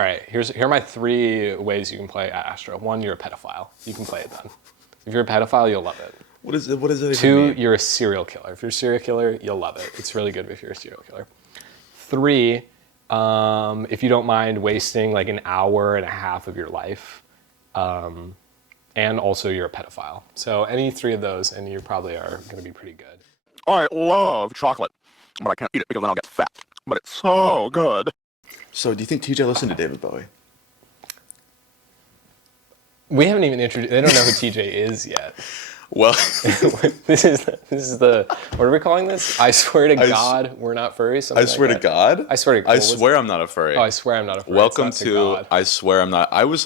All right, here are my 3 ways you can play at Astra. 1, you're a pedophile. You can play it then. If you're a pedophile, you'll love it. What is it? What does it even 2, mean? you're a serial killer. If you're a serial killer, you'll love it. It's really good if you're a serial killer. 3, if you don't mind wasting like an hour and a half of your life. And also you're a pedophile. So any 3 of those and you probably are going to be pretty good. I love chocolate, but I can't eat it because then I'll get fat. But it's so good. So, do you think TJ listened to David Bowie? We haven't even introduced, they don't know who TJ is yet. Well, This is the, what are we calling this? I swear to God, we're not furries. I swear to God. I swear to God. I swear I'm not a furry. Oh, I swear I'm not a furry. Welcome It's not to God. I swear I'm not. I was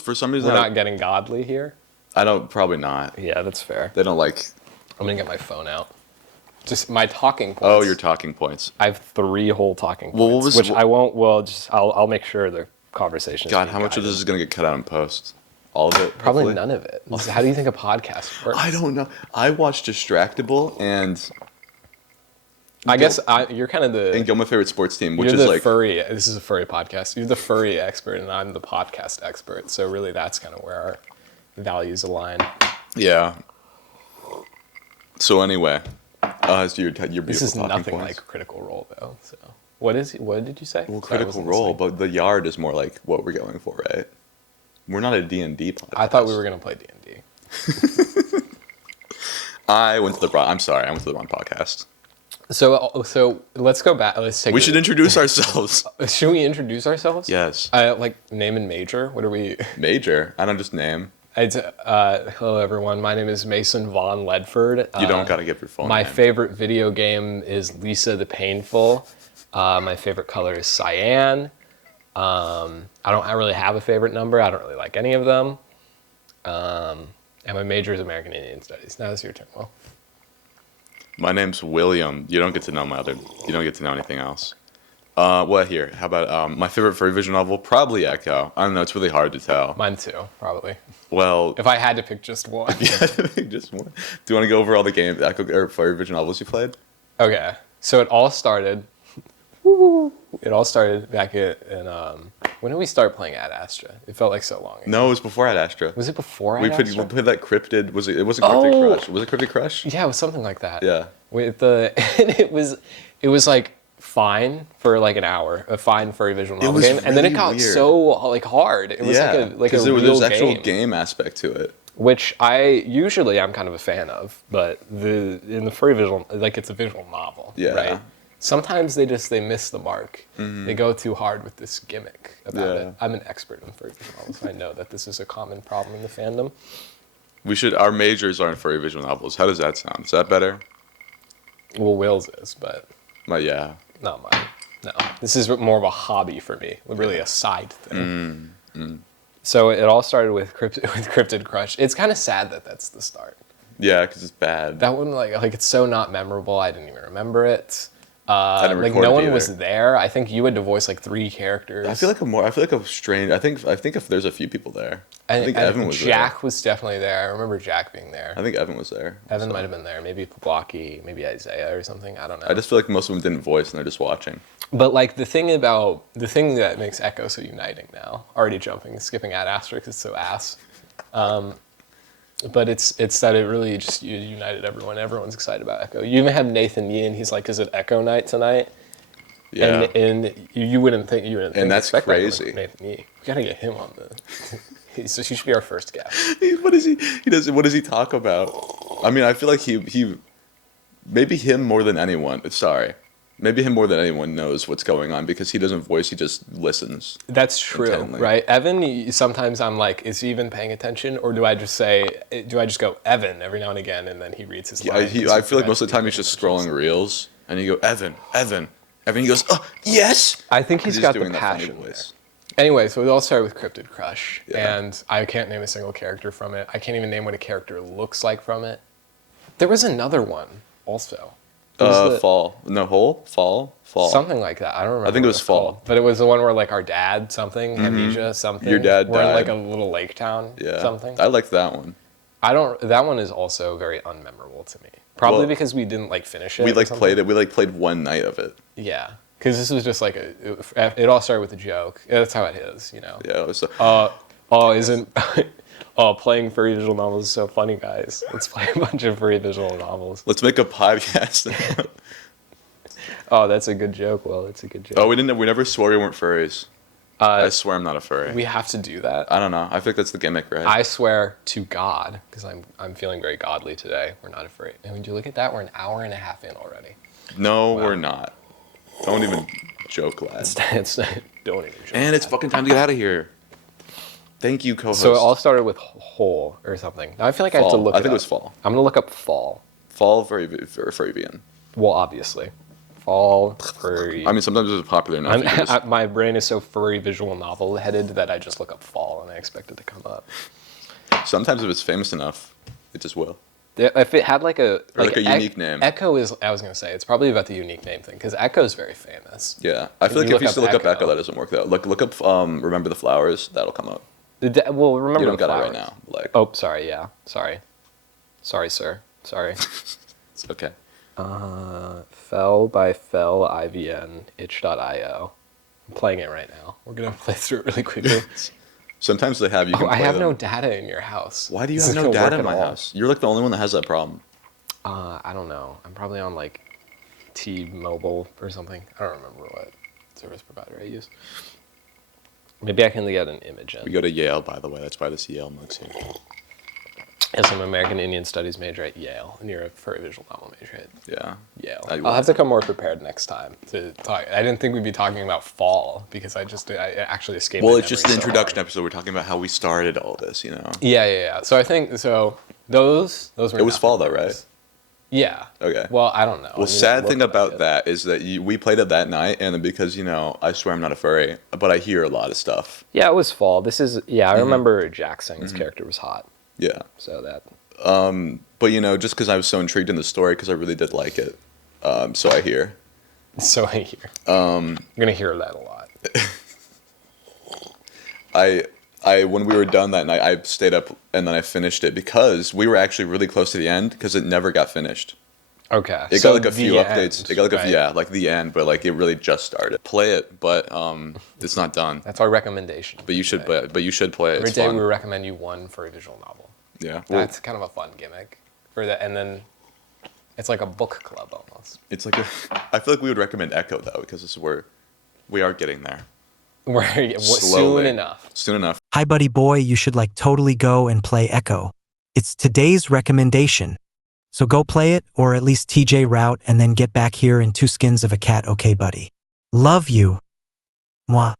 for some reason. We're not getting godly here. I don't. Probably not. Yeah, that's fair. They don't like. I'm gonna get my phone out. Just my talking points. Oh, your talking points. I have 3 whole talking points, Well, what was- which I won't. Well, just I'll make sure the conversation. God, how much of this is gonna get cut out in post? All of it? Probably hopefully? none of it. How do you think a podcast works? I don't know. I watched Distractable and I guess you're kind of the. Go My Favorite Sports Team, which You're is the like furry. This is a furry podcast. You're the furry expert, and I'm the podcast expert. So really, that's kind of where our values align. yeah. So anyway, so your beautiful This is talking nothing points. like Critical Role, though. So what did you say? Well, Sorry, I Critical wasn't Role, listening. but the Yard is more like what we're going for, right? We're not a D&D podcast. I thought we were gonna play D&D. I went to the wrong podcast. So let's go back. Let's take. We should introduce ourselves. Should we introduce ourselves? Yes. Like name and major. What are we? Major. I don't just name. Hello everyone. My name is Mason Von Ledford. You don't gotta give your phone My name. favorite video game is Lisa the Painful. My favorite color is cyan. I don't really have a favorite number. I don't really like any of them. And my major is American Indian Studies. Now it's your turn, Will. My name's William. You don't get to know You don't get to know anything else. Well, here. How about my favorite furry vision novel? Probably Echo. I don't know. It's really hard to tell. Mine too, probably. Well, If I had to pick just one. just one. Do you want to go over all the games, Echo or furry vision novels you played? Okay. So it all started back in when did we start playing Ad Astra? It felt like so long ago. No, it was before Ad Astra. Was it before We Ad played, Astra? we played that Cryptid. It wasn't Cryptid Oh! Crush. Was it Cryptid Crush? Yeah, it was something like that. Yeah. With and it was like fine for like an hour, a fine furry visual novel was game, and then it really got weird. so like hard. It was like a real there's actual game, game aspect to it. which I'm kind of a fan of. But in the furry visual, like it's a visual novel, Yeah. right? Sometimes they miss the mark. They go too hard with this gimmick about Yeah. it. I'm an expert in furry visual novels. I know that this is a common problem in the fandom. Our majors are in furry visual novels. How does that sound? Is that better? Well, Will's is, but Yeah. not mine. No, this is more of a hobby for me, really a side thing. So it all started with Cryptid Crush. It's kind of sad that that's the start. Yeah, because it's bad. That one, like it's so not memorable. I didn't even remember it. didn't Like record no it one either. was there. I think you had to voice like 3 characters. I feel like a strange. I think if there's a few people there. I think Evan was Jack was definitely there. I remember Jack being there. there. I think Evan was there. Evan might have been there. Maybe Blocky, maybe Isaiah or something. I don't know. I just feel like most of them didn't voice and they're just watching. But like the thing that makes Echo so uniting now, already skipping Ad Astra 'cause it's so ass. But it's that it really just united everyone. Everyone's excited about Echo. You even have Nathan Yee, and he's like, "Is it Echo night tonight?" Yeah. And you wouldn't think that's expect that from crazy. Nathan Yee. We gotta get him on the. So he should be our first guest. What does he talk about? I mean, I feel like he maybe him more than anyone. Sorry. Maybe him more than anyone knows what's going on because he doesn't voice, he just listens. That's true, Intently. right? Evan, sometimes I'm like, is he even paying attention? Or do I just go, Evan, every now and again, and then he reads his Yeah, lines? I feel like most of the time he's just scrolling reels and you go, Evan. He goes, oh, yes! I think he's got the doing that funny passion there. voice. Anyway, so it all started with Cryptid Crush, Yeah. and I can't name a single character from it. I can't even name what a character looks like from it. There was another one also. It was Fall. something like that. I don't remember. I think it what was it's Fall. called. But it was the one where like our dad something, Amnesia something. Your dad We're in like died. a little lake town Yeah. something. I liked that one. That one is also very unmemorable to me. Probably Well, because we didn't like finish it. We or like something. played it. We like played one night of it. Yeah. because this was just like it all started with a joke. That's how it is, you know. Yeah. So, Isn't playing furry visual novels is so funny, guys. Let's play a bunch of furry visual novels. let's make a podcast. Oh, that's a good joke. Well, it's a good joke. Oh, we never swore we weren't furries. I swear I'm not a furry. We have to do that. I don't know. I think that's the gimmick, right? I swear to God, because I'm feeling very godly today. We're not afraid. And would you look at that? We're an hour and a half in already. No, we're not. Don't even joke, lad. Don't even joke. And it's fucking time to get out of here. Thank you, co-host. So it all started with whole or something. Now I feel like I have to Fall. look I think it it was up. fall. I'm going to look up fall. Fall Furrivian. Well, obviously. Fall, furry. I mean, sometimes it's popular enough. You can just- My brain is so furry visual novel headed that I just look up fall and I expect it to come up. sometimes if it's famous enough, it just will. If it had like a unique name. Echo is. I was gonna say it's probably about the unique name thing because Echo is very famous. Yeah, I feel like you if you look still up look up Echo- Echo, that doesn't work though. Look up Remember the Flowers. That'll come up. Well, remember You don't the got it right flowers. now. Like, Oh, sorry. Yeah, sorry, sir. Sorry. it's okay. Fell by Fell IVN itch.io. I'm playing it right now. We're gonna play through it really quickly. Sometimes they have you. Can I play have them. no data in your house. Why do you This have is no gonna work data in at my all. house? You're like the only one that has that problem. I don't know. I'm probably on like T-Mobile or something. I don't remember what service provider I use. Maybe I can get an image in. We go to Yale, by the way. That's why this Yale mug's here. Yes, I'm an American Indian Studies major at Yale, and you're a furry visual novel major at Yeah. Yale. I I'll have to come more prepared next time to talk. I didn't think we'd be talking about fall because I actually escaped. Well, my it's just memory the so introduction hard. episode. We're talking about how we started all this, you know. Yeah. So I think those were. It was not fall though, memories. right? Yeah. Okay. Well, I don't know. Well, sad thing about that is that we played it that night, and then because, you know, I swear I'm not a furry, but I hear a lot of stuff. Yeah, it was fall. I Mm-hmm. remember Jack saying his character was hot. Yeah. So that. But, you know, just because I was so intrigued in the story, because I really did like it. So I hear. So I hear. I'm gonna hear that a lot. When we were done that night, I stayed up and then I finished it because we were actually really close to the end because it never got finished. Okay. It so got like a few the updates. end, It got like right? like the end, but like it really just started. Play it, but it's not done. That's our recommendation. But you should today. but you should play it. Every It's day fun. we recommend you one for a visual novel. Yeah. Well, That's kind of a fun gimmick for that, and then it's like a book club almost. it's like I feel like we would recommend Echo though because this is where we are getting there. Soon Slowly. enough. Soon enough. Hi, buddy boy, you should like totally go and play Echo. It's today's recommendation. So go play it, or at least TJ route, and then get back here in 2 skins of a cat, okay, buddy? Love you. Mwah.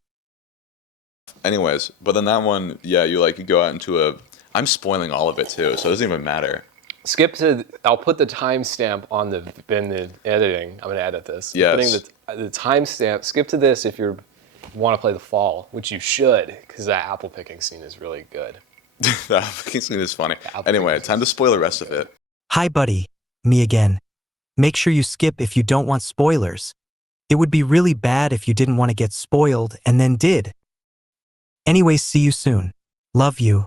Anyways, but then that one, yeah, you go out into a. I'm spoiling all of it too, so it doesn't even matter. Skip to. I'll put the timestamp in the editing. I'm gonna edit this. I'm Yes. putting the timestamp. Skip to this if you want to play the fall, which you should, because that apple picking scene is really good. That fucking scene is funny. I'll Anyway, think time to spoil the rest of it. Hi, buddy. Me again. Make sure you skip if you don't want spoilers. It would be really bad if you didn't want to get spoiled and then did. Anyways, see you soon. Love you.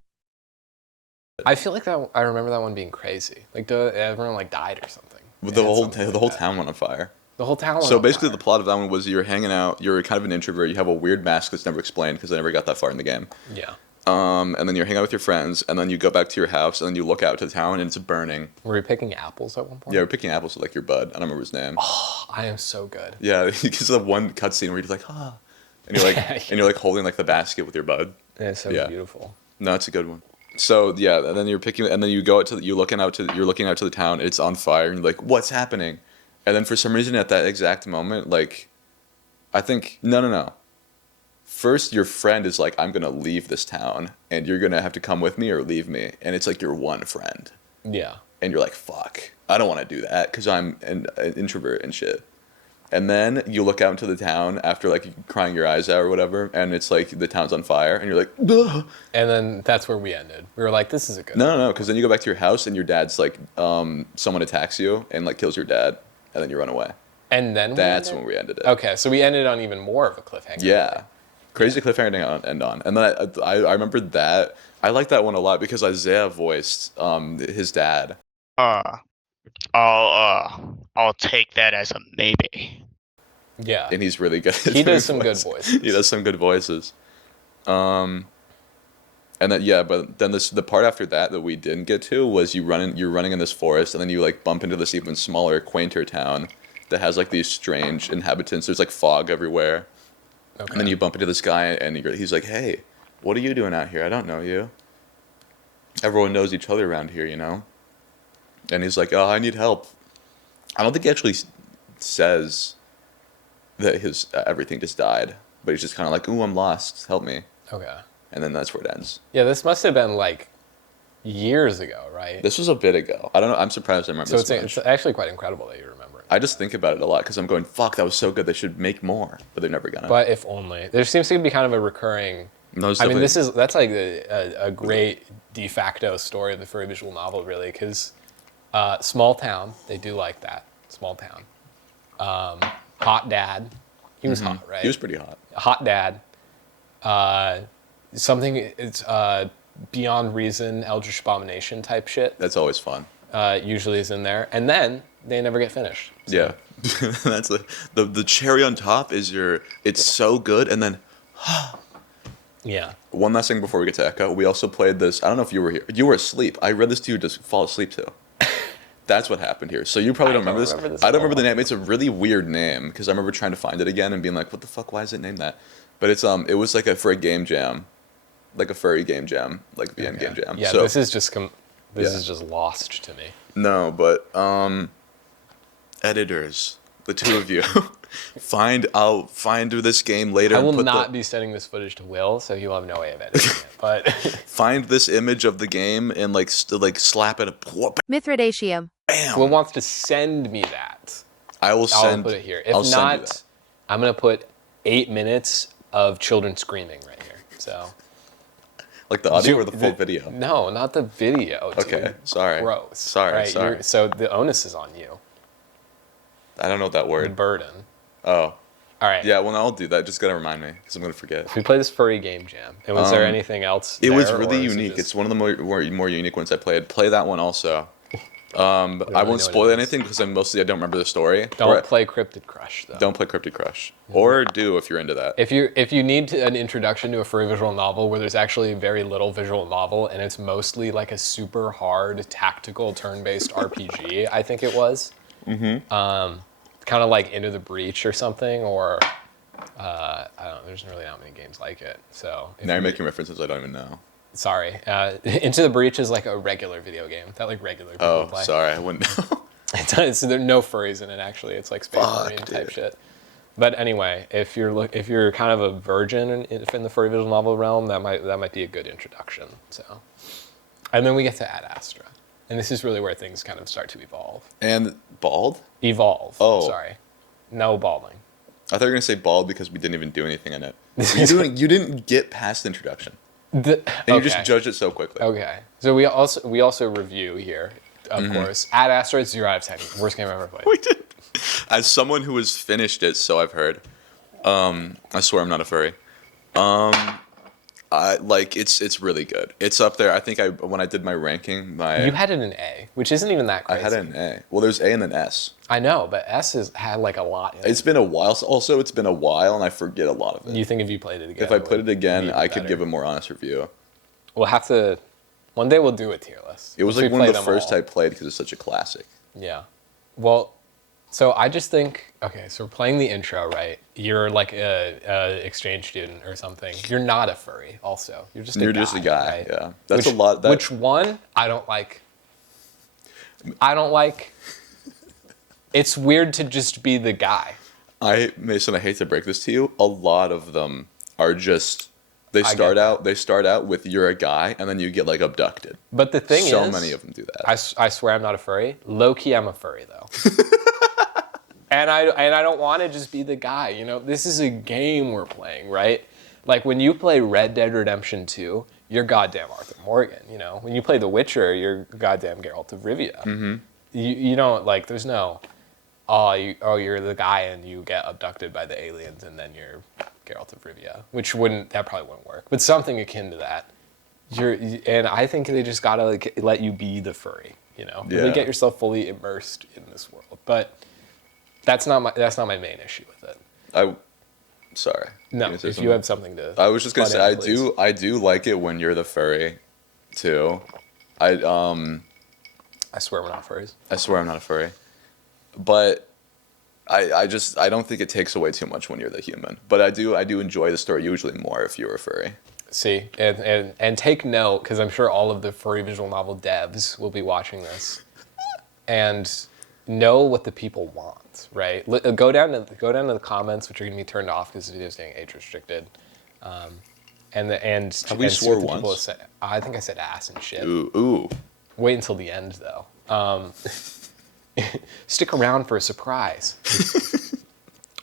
I feel like that. I remember that one being crazy. Like everyone like died or something. But It the had whole something like the whole that. town went on fire. The whole town. went So on basically, fire. the plot of that one was you're hanging out. You're kind of an introvert. You have a weird mask that's never explained because I never got that far in the game. Yeah. And then you're hanging out with your friends, and then you go back to your house, and then you look out to the town, and it's burning. Were we picking apples at one point? Yeah, we're picking apples with like your bud. I don't remember his name. I am so good. Yeah, because the one cutscene where you're just like, and you're like, and you're like holding like the basket with your bud. And it's so Yeah. beautiful. No, it's a good one. So yeah, and then you're picking, and then you go out to you're looking out to the town. It's on fire, and you're like, what's happening? And then for some reason, at that exact moment, like, I think no. First, your friend is like, I'm gonna leave this town, and you're gonna have to come with me or leave me. And it's like your one friend, Yeah. and you're like, fuck, I don't want to do that because I'm an introvert and shit. And then you look out into the town after like crying your eyes out or whatever, and it's like the town's on fire, and you're like, ugh. And then that's where we ended. We were like, this is a good. No, because then you go back to your house and your dad's like, someone attacks you and like kills your dad, and then you run away. And then That's we when we ended it. Okay, so we ended on even more of a cliffhanger. Yeah, crazy cliffhanger to end on. And then I remember that I like that one a lot because Isaiah voiced his dad. I'll take that as a maybe. Yeah. and he's really good. At He doing does some good voices. voices. He does some good voices. And then but then the part after that we didn't get to was you're running in this forest, and then you like bump into this even smaller, quainter town that has like these strange inhabitants. There's like fog everywhere, Okay. and then you bump into this guy, and he's like, "Hey, what are you doing out here? I don't know you." Everyone knows each other around here, you know. And he's like, "Oh, I need help." I don't think he actually says that his everything just died, but he's just kind of like, "Ooh, I'm lost. Help me." Okay. And then that's where it ends. Yeah, this must have been like years ago, right? This was a bit ago. I don't know. I'm surprised I remember So this it's much. actually quite incredible that you remember it. I just think about it a lot because I'm going, fuck, that was so good. They should make more, but they're never gonna. But if only. There seems to be kind of a recurring. No, it's I mean, definitely- that's like a great de facto story of the furry visual novel, really, because small town, they do like that. Small town. Hot dad. He was hot, right? He was pretty hot. Hot dad. Something it's beyond reason, Eldritch Abomination type shit. That's always fun. Usually is in there, and then they never get finished. Yeah, that's the cherry on top is it's so good, and then Yeah. one last thing before we get to Echo, we also played this. I don't know if you were here. You were asleep. I read this to you to fall asleep to. That's what happened here. So you probably don't remember this. I don't remember the name. It's a really weird name because I remember trying to find it again and being like, "What the fuck? Why is it named that?" But it was like for a game jam, like a furry game jam, like VM game jam. Yeah, so, this is just Yeah. is just lost to me. No, but editors, the two of you, I'll find this game later. I and will put not be sending this footage to Will, so he'll have no way of editing it. But find this image of the game and like slap it. Mithridacium. Bam. Will wants to send me that. I will I'll send. put it here. If I'll send you not, that. I'm gonna put 8 minutes of children screaming right here. So Like the audio or the full video. No, not the video. Dude. Okay, sorry. Gross. Sorry, Right, sorry. so the onus is on you. I don't know that The word. burden. Oh, All right. yeah. Well, I'll do that. Just gotta remind me because I'm gonna forget. We played this furry game jam. And was there anything else? It was there, really or is it unique. just- It's one of the more unique ones I played. Play that one also. I really know won't what spoil it is. anything because I don't remember the story. Don't play Cryptid Crush though. Don't play Cryptid Crush, or do if you're into that. If you need an introduction to a furry visual novel where there's actually very little visual novel and it's mostly like a super hard tactical turn-based RPG, I think it was. Mm-hmm. Kind of like Into the Breach or something, or I don't know. There's really not many games like it. So if Now you're you- making references I don't even know. sorry. Into the Breach is like a regular video game that like regular people Oh, play. sorry, I wouldn't know. So there are no furries in it actually. It's like Space Fuck, Marine type dude. shit. But anyway, if you're kind of a virgin in the furry visual novel realm, that might be a good introduction. So, and then we get to Ad Astra, and this is really where things kind of start to evolve. And bald? Evolve. Oh. Sorry, no balding. I thought you were gonna say bald because we didn't even do anything in it. You didn't get past the introduction, and you just judged it so quickly. Okay, so we also review here, of Mm-hmm. course. Ad Astra, 0 out of 10, worst game I've ever played. We did. As someone who has finished it, so I've heard. I swear I'm not a furry. It's really good. It's up there. I think when I did my ranking, You had it in A, which isn't even that I crazy. had it in A. Well, there's A and then S. I know, but S had like a lot in it. It's been a while. Also, it's been a while, and I forget a lot of it. You think if you played it again? If I played it again, be I could better? give a more honest review. We'll have to. One day we'll do a tier list. It was Once like we one of play the them first all. I played because it's such a classic. Yeah. Well, so I just think, okay, so we're playing the intro, right? You're like a exchange student or something. You're not a furry, also. You're just You're just a guy, right? yeah. That's which, a lot. Which one? I don't like. I don't like. It's weird to just be the guy. Mason, I hate to break this to you. A lot of them are just they get start that. out with you're a guy, and then you get like abducted. But the thing So is, many of them do that. I swear I'm not a furry. Low key, I'm a furry though. and I don't want to just be the guy. You know, this is a game we're playing, right? Like when you play Red Dead Redemption 2, you're goddamn Arthur Morgan. You know, when you play The Witcher, you're goddamn Geralt of Rivia. Mm-hmm. You don't like. There's no. You're the guy and you get abducted by the aliens and then you're Geralt of Rivia, that probably wouldn't work. But something akin to that. And I think they just gotta like let you be the furry, you know, really Yeah. get yourself fully immersed in this world. But that's not my main issue with it. Sorry. No, You gonna say if you something? have something to. I was just gonna butt say in, please. I do like it when you're the furry, too. I swear we're not furries. I swear I'm not a furry, but I don't think it takes away too much when you're the human. But I do enjoy the story usually more if you're a furry. See, and take note, because I'm sure all of the furry visual novel devs will be watching this, and know what the people want, right? Go down to the comments, which are going to be turned off because the video is getting age restricted. And Have we and see swore what the people once? say. I think I said ass and shit. Ooh. Wait until the end, though. Stick around for a surprise.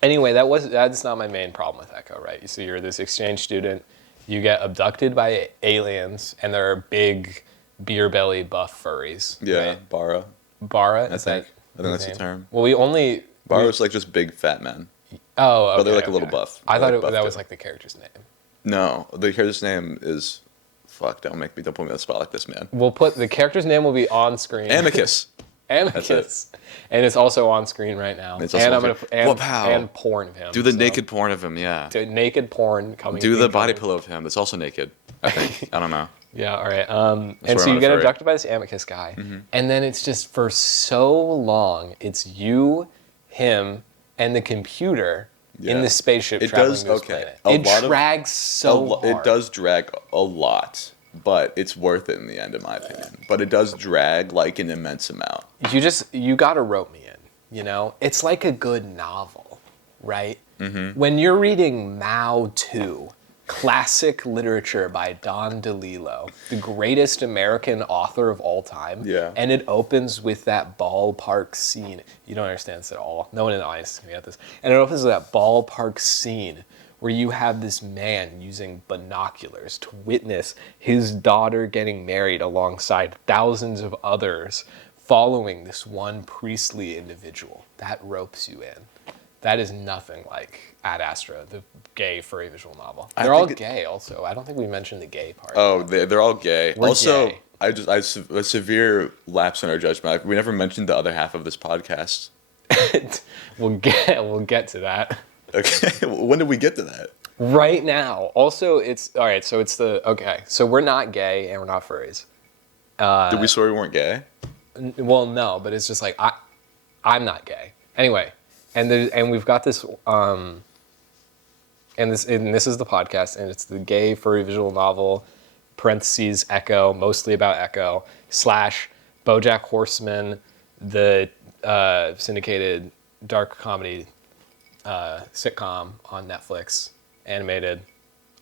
Anyway, that's not my main problem with Echo, right? So you're this exchange student, you get abducted by aliens, and there are big beer belly buff furries. Yeah, right? Bara. Bara, I is think. that I think his that's the name? term. Well, we Bara's like just big fat men. oh, okay, But they're like a okay. little buff. I They're thought like buff that was too. like the character's name. No, the character's name is. Fuck! Don't put me on the spot like this, man. We'll put the character's name will be on screen. Amicus. Amicus. And it's also on screen right now. It's also and on I'm screen. gonna Wow. and porn of him. Do the so- naked porn of him, yeah. do naked porn coming. Do the body incoming. pillow of him. It's also naked. I think. I don't know. Yeah, all right. And swear so I'm you not get furry. abducted by this Amicus guy, and then it's just for so long, it's you, him, and the computer in Yeah. the spaceship It traveling does- to this okay. planet. A It lot of- drags so hard. It does drag a lot, but it's worth it in the end, in my opinion. But it does drag like an immense amount. You gotta rope me in, you know? It's like a good novel, right? When you're reading Mao 2, classic literature by Don DeLillo, the greatest American author of all time, Yeah. and it opens with that ballpark scene. You don't understand this at all. No one in the audience is gonna get this. And it opens with that ballpark scene where you have this man using binoculars to witness his daughter getting married alongside thousands of others following this one priestly individual. That ropes you in. That is nothing like Ad Astra, the gay furry visual novel. I They're all think gay also. I don't think we mentioned the gay part. Oh, they're all gay. We're also, gay. a severe lapse in our judgment. We never mentioned the other half of this podcast. we'll get to that. Okay, when did we get to that? Right now. Also, it's all right, so so we're not gay and we're not furries. Did we swear we weren't gay? Well, no, but it's just like I'm not gay. Anyway, and we've got this and this is the podcast, and it's the gay furry visual novel parentheses Echo, mostly about Echo / BoJack Horseman, the syndicated dark comedy sitcom on Netflix, animated,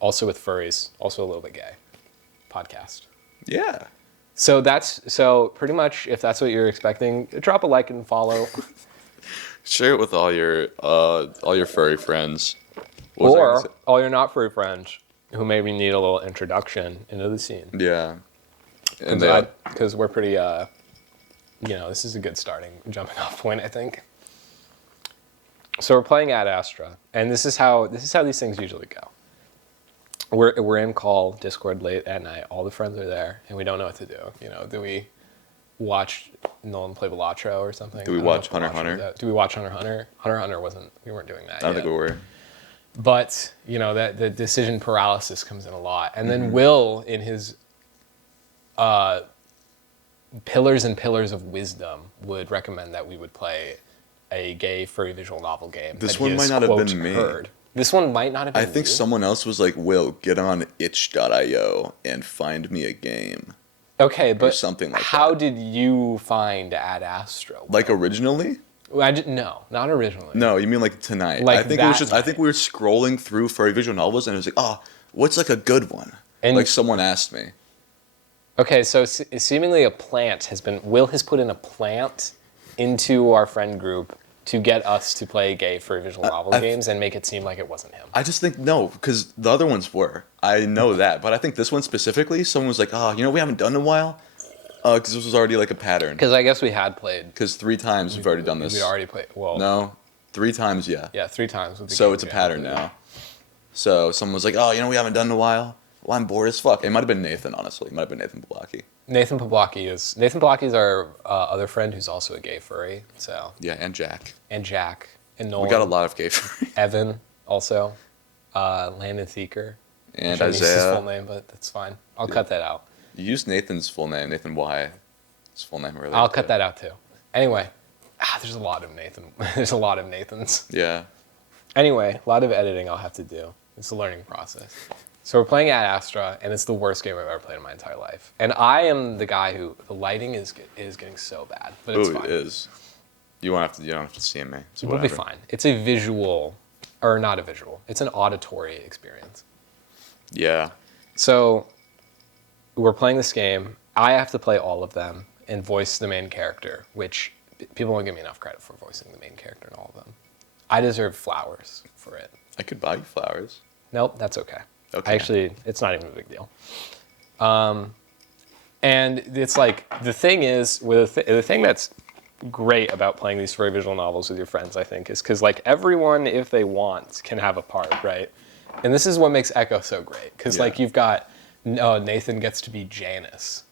also with furries, also a little bit gay podcast. Yeah. So pretty much, if that's what you're expecting, drop a like and follow. Share it with all your furry friends. What was I gonna Or say? all your not furry friends who maybe need a little introduction into the scene. Yeah. And they, Because we're pretty, this is a good jumping off point, I think. So we're playing Ad Astra, and this is how these things usually go. We're in call Discord late at night. All the friends are there, and we don't know what to do. You know, do we watch Nolan play Balatro or something? Do we I don't know watch if Hunter Balatro x Hunter? was out. Do we watch Hunter x Hunter? Hunter x Hunter we weren't doing that I don't yet. think we were. But, that the decision paralysis comes in a lot. And Mm-hmm. then Will, in his Pillars and Pillars of Wisdom, would recommend that we would play a gay furry visual novel game. This that one he has, might not have quote, been me. heard. This one might not have been I think you. someone else was like, Will, get on itch.io and find me a game. Okay, but something like how that. did you find Ad Astra? Like originally? No, not originally. No, you mean like tonight. Like I think it was that just I think we were scrolling through furry visual novels and it was like, oh, what's like a good one? And- like someone asked me. Okay, so seemingly Will has put in a plant into our friend group to get us to play gay furry visual novel games and make it seem like it wasn't him. I just think no, because the other ones were. I know that, but I think this one specifically, someone was like, oh, we haven't done in a while, because this was already like a pattern. Because I guess we had played. Because 3 times we've already done this. We'd already played. Well, No, 3 times, yeah. Yeah, 3 times. With the So game it's a we pattern had played. now. So someone was like, oh, we haven't done in a while. Well, I'm bored as fuck. It might have been Nathan, honestly. It might have been Nathan Blackie. Nathan Poblocki is our other friend who's also a gay furry. So Yeah, and Jack. and Jack. and Nolan. We got a lot of gay friends. Evan also, Landon Thieker. And Which I used his full Isaiah. name, but that's fine. I'll cut that out. You used Nathan's full name, Nathan Y. His full name earlier. I'll cut that out too. Anyway, there's a lot of Nathan. There's a lot of Nathans. Yeah. Anyway, a lot of editing I'll have to do. It's a learning process. So we're playing Ad Astra, and it's the worst game I've ever played in my entire life. And I am the guy who the lighting is getting so bad, but it's Ooh, fine. it is. You don't have to see me. So It'll be whatever. fine. It's a visual, or not a visual. It's an auditory experience. Yeah. So we're playing this game. I have to play all of them and voice the main character, which people don't give me enough credit for voicing the main character in all of them. I deserve flowers for it. I could buy you flowers. Nope, that's okay. Okay. Actually, it's not even a big deal. And it's like, the thing is, the thing that's great about playing these story visual novels with your friends, I think, is because like everyone, if they want, can have a part, right? And this is what makes Echo so great, because like you've got Nathan gets to be Janice,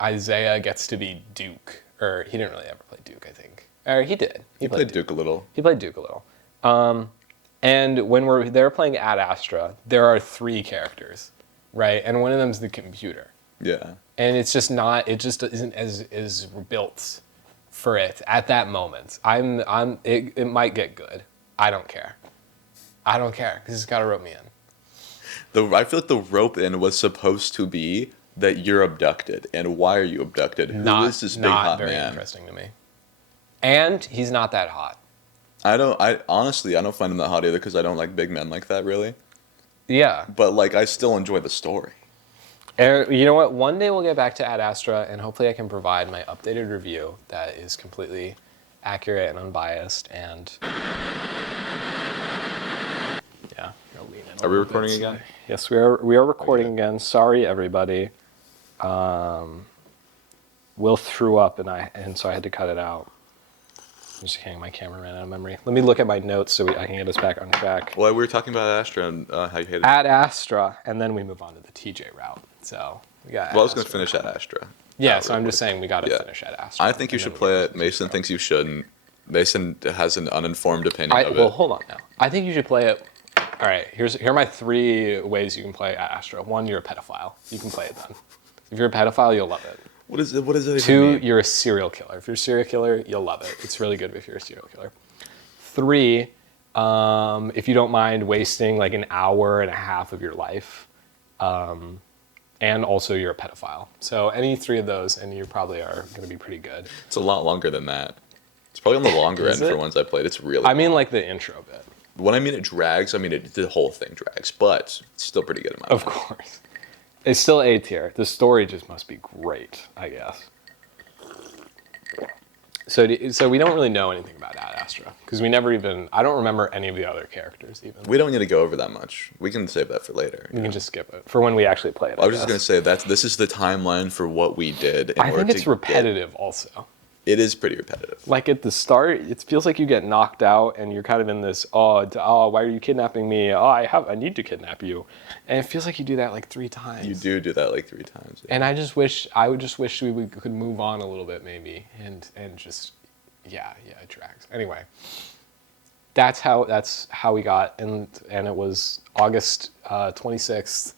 Isaiah gets to be Duke, or he didn't really ever play Duke, I think, or he did. He played Duke a little. He played Duke a little. And when they're playing Ad Astra, there are 3 characters, right? And one of them's the computer. Yeah. And it's just not, it just isn't as built for it at that moment. It might get good. I don't care. I don't care, because it's got to rope me in. I feel like the rope in was supposed to be that you're abducted. And why are you abducted? Who is this big hot very man? interesting to me. And he's not that hot. Honestly, I don't find him that hot either because I don't like big men like that, really. Yeah. But, like, I still enjoy the story. You know what? One day we'll get back to Ad Astra, and hopefully I can provide my updated review that is completely accurate and unbiased. And yeah, I'll lean in a Are we little bit. recording again? Yes, we are. We are recording again. Sorry, everybody. Will threw up, and so I had to cut it out. I'm just kidding. My camera ran out of memory. Let me look at my notes so I can get us back on track. Well, we were talking about Astra and how you hated it. Ad Astra, and then we move on to the TJ route. So we got. Well, I was going to finish at Astra. Yeah, so I'm just saying we got to Yeah. finish Ad Astra. I think you and should then we play go it. to Mason TJ thinks you shouldn't. Mason has an uninformed opinion of Well, it. hold on now. I think you should play it. All right, here are my 3 ways you can play Ad Astra. 1, you're a pedophile. You can play it then. If you're a pedophile, you'll love it. What is it? What does it even 2, mean? you're a serial killer. If you're a serial killer, you'll love it. It's really good if you're a serial killer. 3, if you don't mind wasting like an hour and a half of your life, and also you're a pedophile. So any 3 of those, and you probably are going to be pretty good. It's a lot longer than that. It's probably on the longer Is end it? for ones I played. It's really. I mean, like the intro bit. When I mean it drags, I mean the whole thing drags, but it's still pretty good in my Of opinion. course. It's still A tier. The story just must be great, I guess. So we don't really know anything about Ad Astra because we never even. I don't remember any of the other characters even. We don't need to go over that much. We can save that for later. We can just skip it for when we actually play it. I was just gonna say that this is the timeline for what we did. I think it's repetitive also. It is pretty repetitive. Like at the start, it feels like you get knocked out and you're kind of in this, why are you kidnapping me? Oh, I need to kidnap you. And it feels like you do that like 3 times. You do that like 3 times. Yeah. And I would just wish we could move on a little bit maybe and just, yeah, it drags. Anyway, that's how we got, and it was August 26th,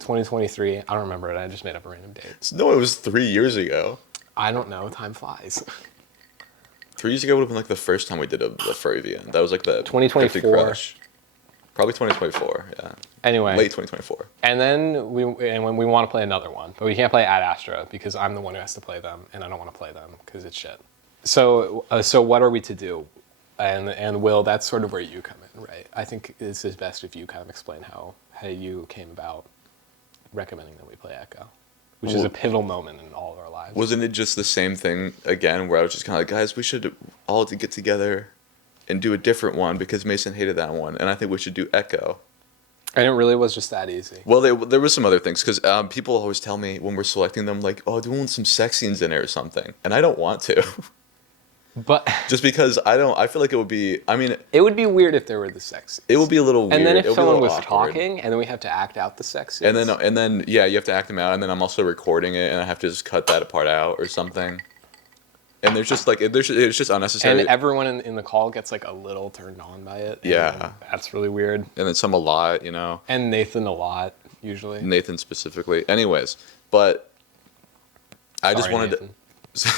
2023. I don't remember it. I just made up a random date. No, it was 3 years ago. I don't know. Time flies. 3 years ago would have been like the first time we did a Furrivian. That was like the 2024. Cryptic Crush. Probably 2024. Yeah. Anyway. Late 2024. And then when we want to play another one, but we can't play Ad Astra because I'm the one who has to play them, and I don't want to play them because it's shit. So what are we to do? And Will, that's sort of where you come in, right? I think it's best if you kind of explain how you came about recommending that we play Echo, which is a pivotal moment in all of our lives. Wasn't it just the same thing again, where I was just kind of like, guys, we should all get together and do a different one because Mason hated that one, and I think we should do Echo. And it really was just that easy. Well, there were some other things because people always tell me when we're selecting them, like, oh, do we want some sex scenes in it or something, and I don't want to. But Just because I feel like it would be. I mean, it would be weird if there were the sex scenes. it would be a little weird. And then It if would be a someone little was awkward. talking, and then we have to act out the sex scenes. and then yeah, you have to act them out, and then I'm also recording it, and I have to just cut that part out or something. And there's just like it's just unnecessary. And everyone in the call gets like a little turned on by it. And Yeah. that's really weird. And then some a lot, you know. And Nathan a lot usually. Nathan specifically. Anyways, but I just Sorry, wanted Nathan. to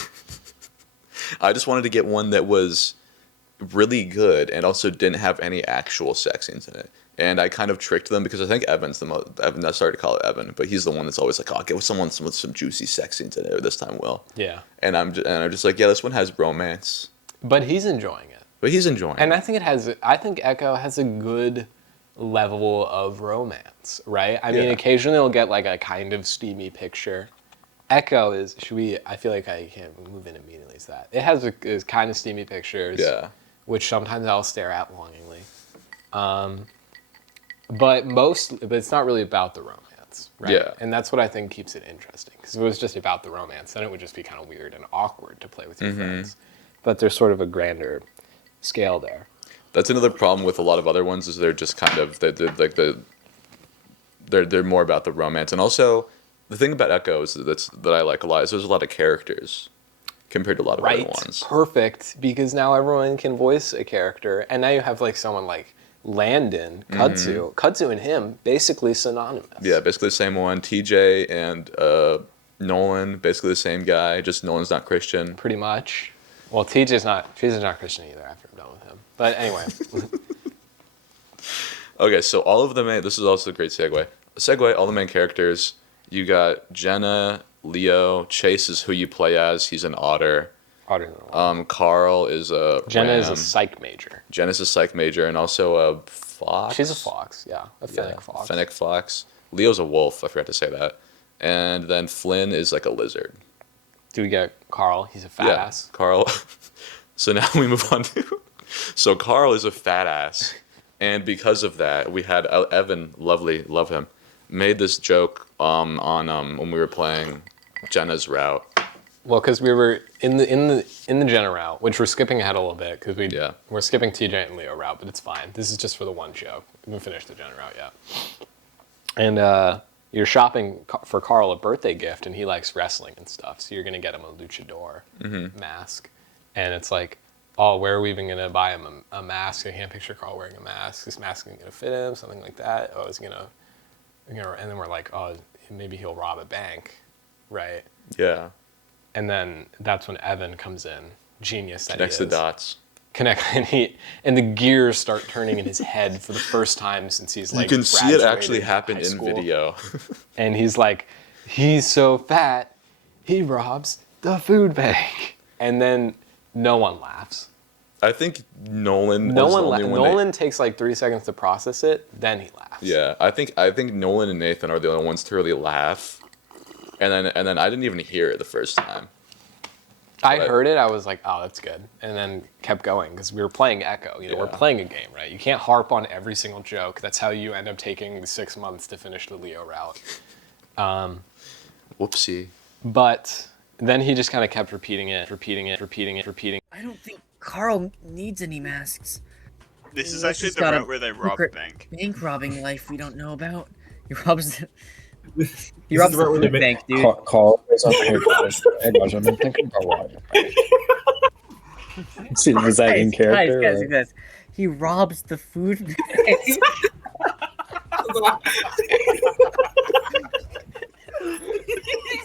I just wanted to get one that was really good and also didn't have any actual sex scenes in it. And I kind of tricked them because I think Evan's the most. I started to call it Evan, but he's the one that's always like, "Oh, I'll get with someone with some juicy sex scenes in it." This time, Will. Yeah. And I'm just like, yeah, this one has romance, But he's enjoying it. but he's enjoying. And it. I think Echo has a good level of romance, right? I mean, Yeah. occasionally he'll get like a kind of steamy picture. Echo is, I feel like I can't move in immediately to that. It has is kind of steamy pictures, Yeah. which sometimes I'll stare at longingly. But it's not really about the romance, right? Yeah. And that's what I think keeps it interesting. Because if it was just about the romance, then it would just be kind of weird and awkward to play with your friends. But there's sort of a grander scale there. That's another problem with a lot of other ones is they're just kind of they're more about the romance. And also the thing about Echo is that I like a lot is there's a lot of characters compared to a lot of other ones. Perfect, because now everyone can voice a character, and now you have like someone like Landon, Kudzu. Kudzu and him basically synonymous. Yeah, basically the same one. TJ and Nolan, basically the same guy. Just Nolan's not Christian. Pretty much. Well, TJ's not Christian either after I'm done with him. But anyway, Okay, so all of the main. This is also a great segue. All the main characters. You got Jenna, Leo. Chase is who you play as. He's an otter. harder than one. Carl is a Jenna is a ram. psych major. Jenna's a psych major and also a fox. She's a fox, yeah, a fennec Yeah, fox. Fennec fox. Leo's a wolf. I forgot to say that. And then Flynn is like a lizard. Do we get Carl? He's a fat ass. Carl. So now we move on to. So Carl is a fat ass, and because of that, we had Evan, lovely, love him, made this joke on when we were playing Jenna's route. Well, because we were in the Jenna route, which we're skipping ahead a little bit because we're skipping TJ and Leo route, but it's fine. This is just for the one joke. We haven't finished the Jenna route yet. And you're shopping for Carl a birthday gift, and he likes wrestling and stuff, so you're gonna get him a luchador mask, and it's like, oh, where are we even gonna buy him a mask? I can't picture Carl wearing a mask. This mask isn't gonna fit him, something like that. Oh, and then we're like, oh, maybe he'll rob a bank, right? Yeah. And then that's when Evan comes in, genius that Connects he the is. dots. And the gears start turning in his head for the first time since he's like You can see it actually graduated happen high in school. video. And he's like, he's so fat, he robs the food bank. And then no one laughs. I think Nolan. was the only one Nolan takes like 3 seconds to process it, then he laughs. Yeah, I think Nolan and Nathan are the only ones to really laugh, and then I didn't even hear it the first time. I heard it, I was like, oh, that's good. And then kept going because we were playing Echo. We're Yeah. playing a game, right? You can't harp on every single joke. That's how you end up taking 6 months to finish the Leo route. Whoopsie. But then he just kind of kept repeating it. I don't think Carl needs any masks. This is Let's actually just the got a route where they rob a secret bank. Bank robbing life we don't know about. He robs the, he This robs is the where food they make- bank, dude. Call is on hey guys, I've been thinking about why. See, was that in character? Guys, or- guys. He robs the food bank. He's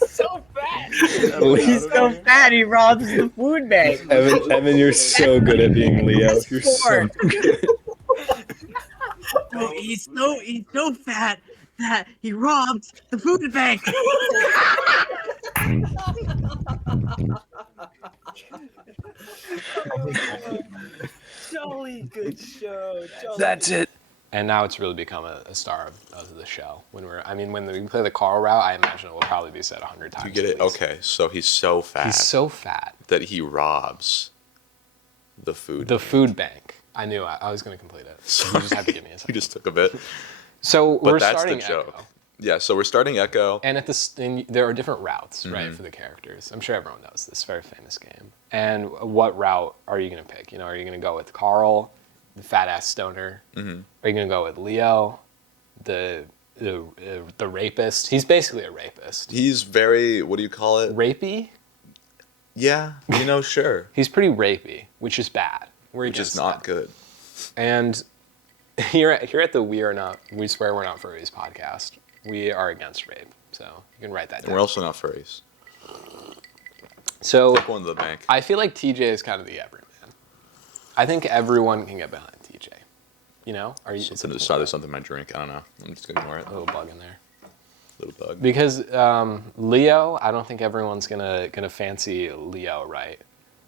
so fat. He's so fat. He robs the food bank. Evan, you're so good at being Leo. You're so good. No, he's so fat that he robs the food bank. Jolly good show. That's it. And now it's really become a star of the show. When we play the Carl route, I imagine it will probably be said 100 times. You get it? at least. Okay, so he's so fat He's so fat. that he robs the food. The food bank. I knew I was going to complete it. So You just had to give me a He second. just took a bit. So But we're that's starting the joke. Echo. Yeah, so we're starting Echo. And there are different routes, right, Mm-hmm. for the characters. I'm sure everyone knows this very famous game. And what route are you going to pick? Are you going to go with Carl, the fat ass stoner? Mm-hmm. Are you going to go with Leo, the rapist? He's basically a rapist. He's very, what do you call it? Rapey? Yeah, sure. He's pretty rapey, which is bad. We're Which is against not that. good. And here at the We Swear We're Not Furries podcast, we are against rape. So you can write that And down. we're also not furries. So Take one to the bank. I feel like TJ is kind of the everyman. I think everyone can get behind TJ. Are you There's something in my drink. I don't know. I'm just gonna ignore it. a little bug in there? Little bug. Because Leo, I don't think everyone's gonna fancy Leo, right?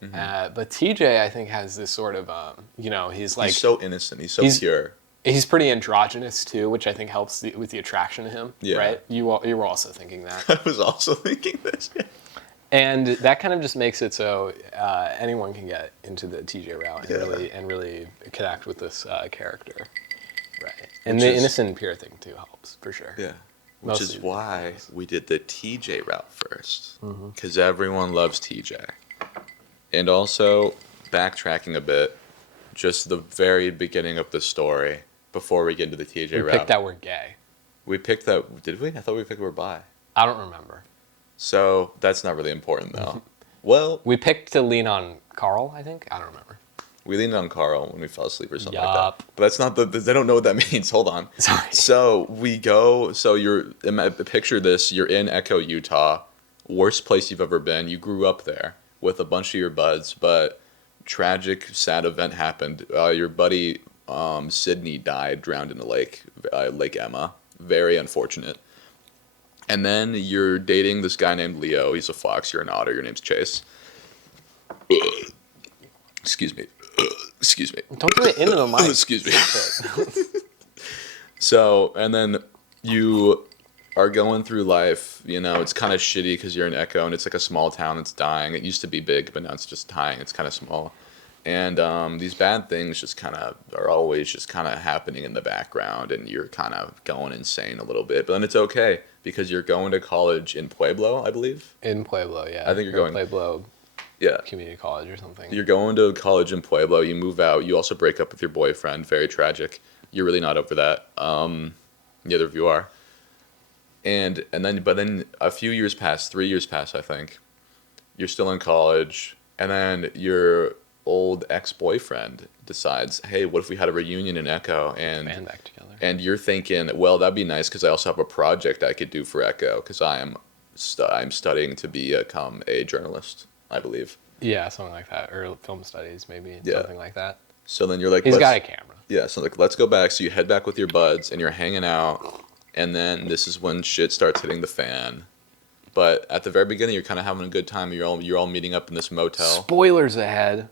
But TJ, I think, has this sort of he's like He's so innocent. He's so pure. He's pretty androgynous too, which I think helps with the attraction to him. Yeah. Right? You were also thinking that. I was also thinking this. And that kind of just makes it so anyone can get into the TJ route and really connect with this character, right? And the innocent pure thing too helps for sure. Yeah. Which Most is of the why we did the TJ route first, Mm-hmm. because everyone loves TJ. And also, backtracking a bit, just the very beginning of the story before we get into the TJ We route. picked that we're gay. We picked that. Did we? I thought we picked we're bi. I don't remember. So that's not really important though. Well, We picked to lean on Carl, I think. I don't remember. we leaned on Carl when we fell asleep or something like Yup. that. But that's not they don't know what that means. Hold on. Sorry. So we go. So picture this. You're in Echo, Utah. Worst place you've ever been. You grew up there with a bunch of your buds, but tragic, sad event happened. Your buddy Sydney died, drowned in the lake, Lake Emma. Very unfortunate. And then you're dating this guy named Leo. He's a fox. You're an otter. Your name's Chase. Excuse me. Excuse me. Don't do it into the mic. Excuse me. Stop it. So, and then you are going through life. It's kind of shitty because you're in Echo and it's like a small town that's dying. It used to be big, but now it's just dying. It's kind of small. And these bad things just kind of are always just kind of happening in the background, and you're kind of going insane a little bit. But then it's okay because you're going to college in Pueblo, I believe. In Pueblo, yeah. I think you're going- Pueblo Yeah. Community College or something. You're going to college in Pueblo. You move out. You also break up with your boyfriend. Very tragic. You're really not over that. Neither of you are. And then a few years pass. 3 years pass, I think. You're still in college, and then your old ex-boyfriend decides, hey, what if we had a reunion in Echo? Band back together. And you're thinking, well, that'd be nice because I also have a project I could do for Echo because I'm studying to become a journalist, I believe. Yeah, something like that, or film studies maybe, Yeah. something like that. So then you're like, He's let's- got a camera. Yeah, so like, let's go back. So you head back with your buds and you're hanging out, and then this is when shit starts hitting the fan. But at the very beginning, you're kind of having a good time. You're all meeting up in this motel. Spoilers ahead.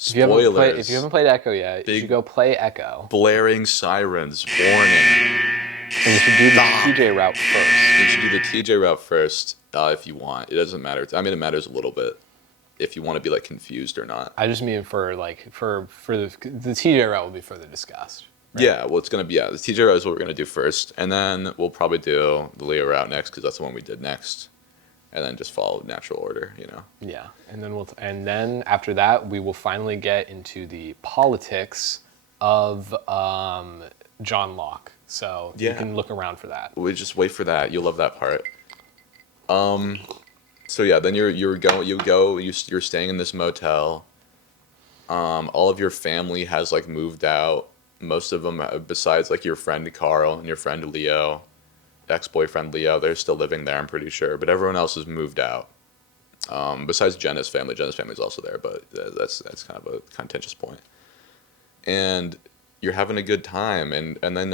If you haven't played Echo yet, you should go play Echo. Blaring sirens, warning. And you should do the TJ route first. You should do the TJ route first if you want. It doesn't matter. I mean, it matters a little bit if you want to be like confused or not. I just mean for the TJ route will be further discussed. Right? Yeah, well, it's gonna be the TJ route is what we're gonna do first, and then we'll probably do the Leo route next because that's the one we did next, and then just follow natural order, Yeah, and then after that we will finally get into the politics of John Locke. So you Yeah. can look around for that. We just wait for that. You'll love that part. So yeah, then you're staying in this motel. All of your family has like moved out. Most of them, besides like your friend Carl and your friend Leo, ex-boyfriend Leo, they're still living there, I'm pretty sure. But everyone else has moved out. Besides Jenna's family. Jenna's family's also there, but that's kind of a contentious point. And you're having a good time, and then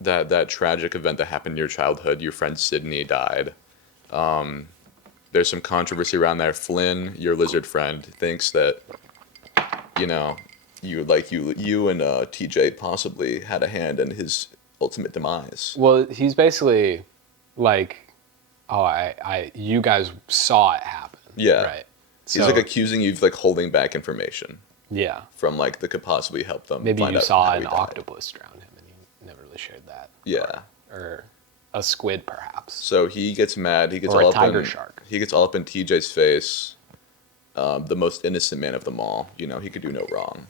that tragic event that happened in your childhood, your friend Sydney died. There's some controversy around there. Flynn, your lizard friend, thinks that you and TJ possibly had a hand in his ultimate demise. Well, he's basically like, you guys saw it happen. Yeah. Right. He's like accusing you of like holding back information Yeah. from like that could possibly help them. Maybe find you out saw how an he died. octopus drown him and you never really shared that. Yeah. Or a squid, perhaps. So he gets mad. He gets Or a all tiger up in, shark. He gets all up in TJ's face. The most innocent man of them all. He could do no wrong.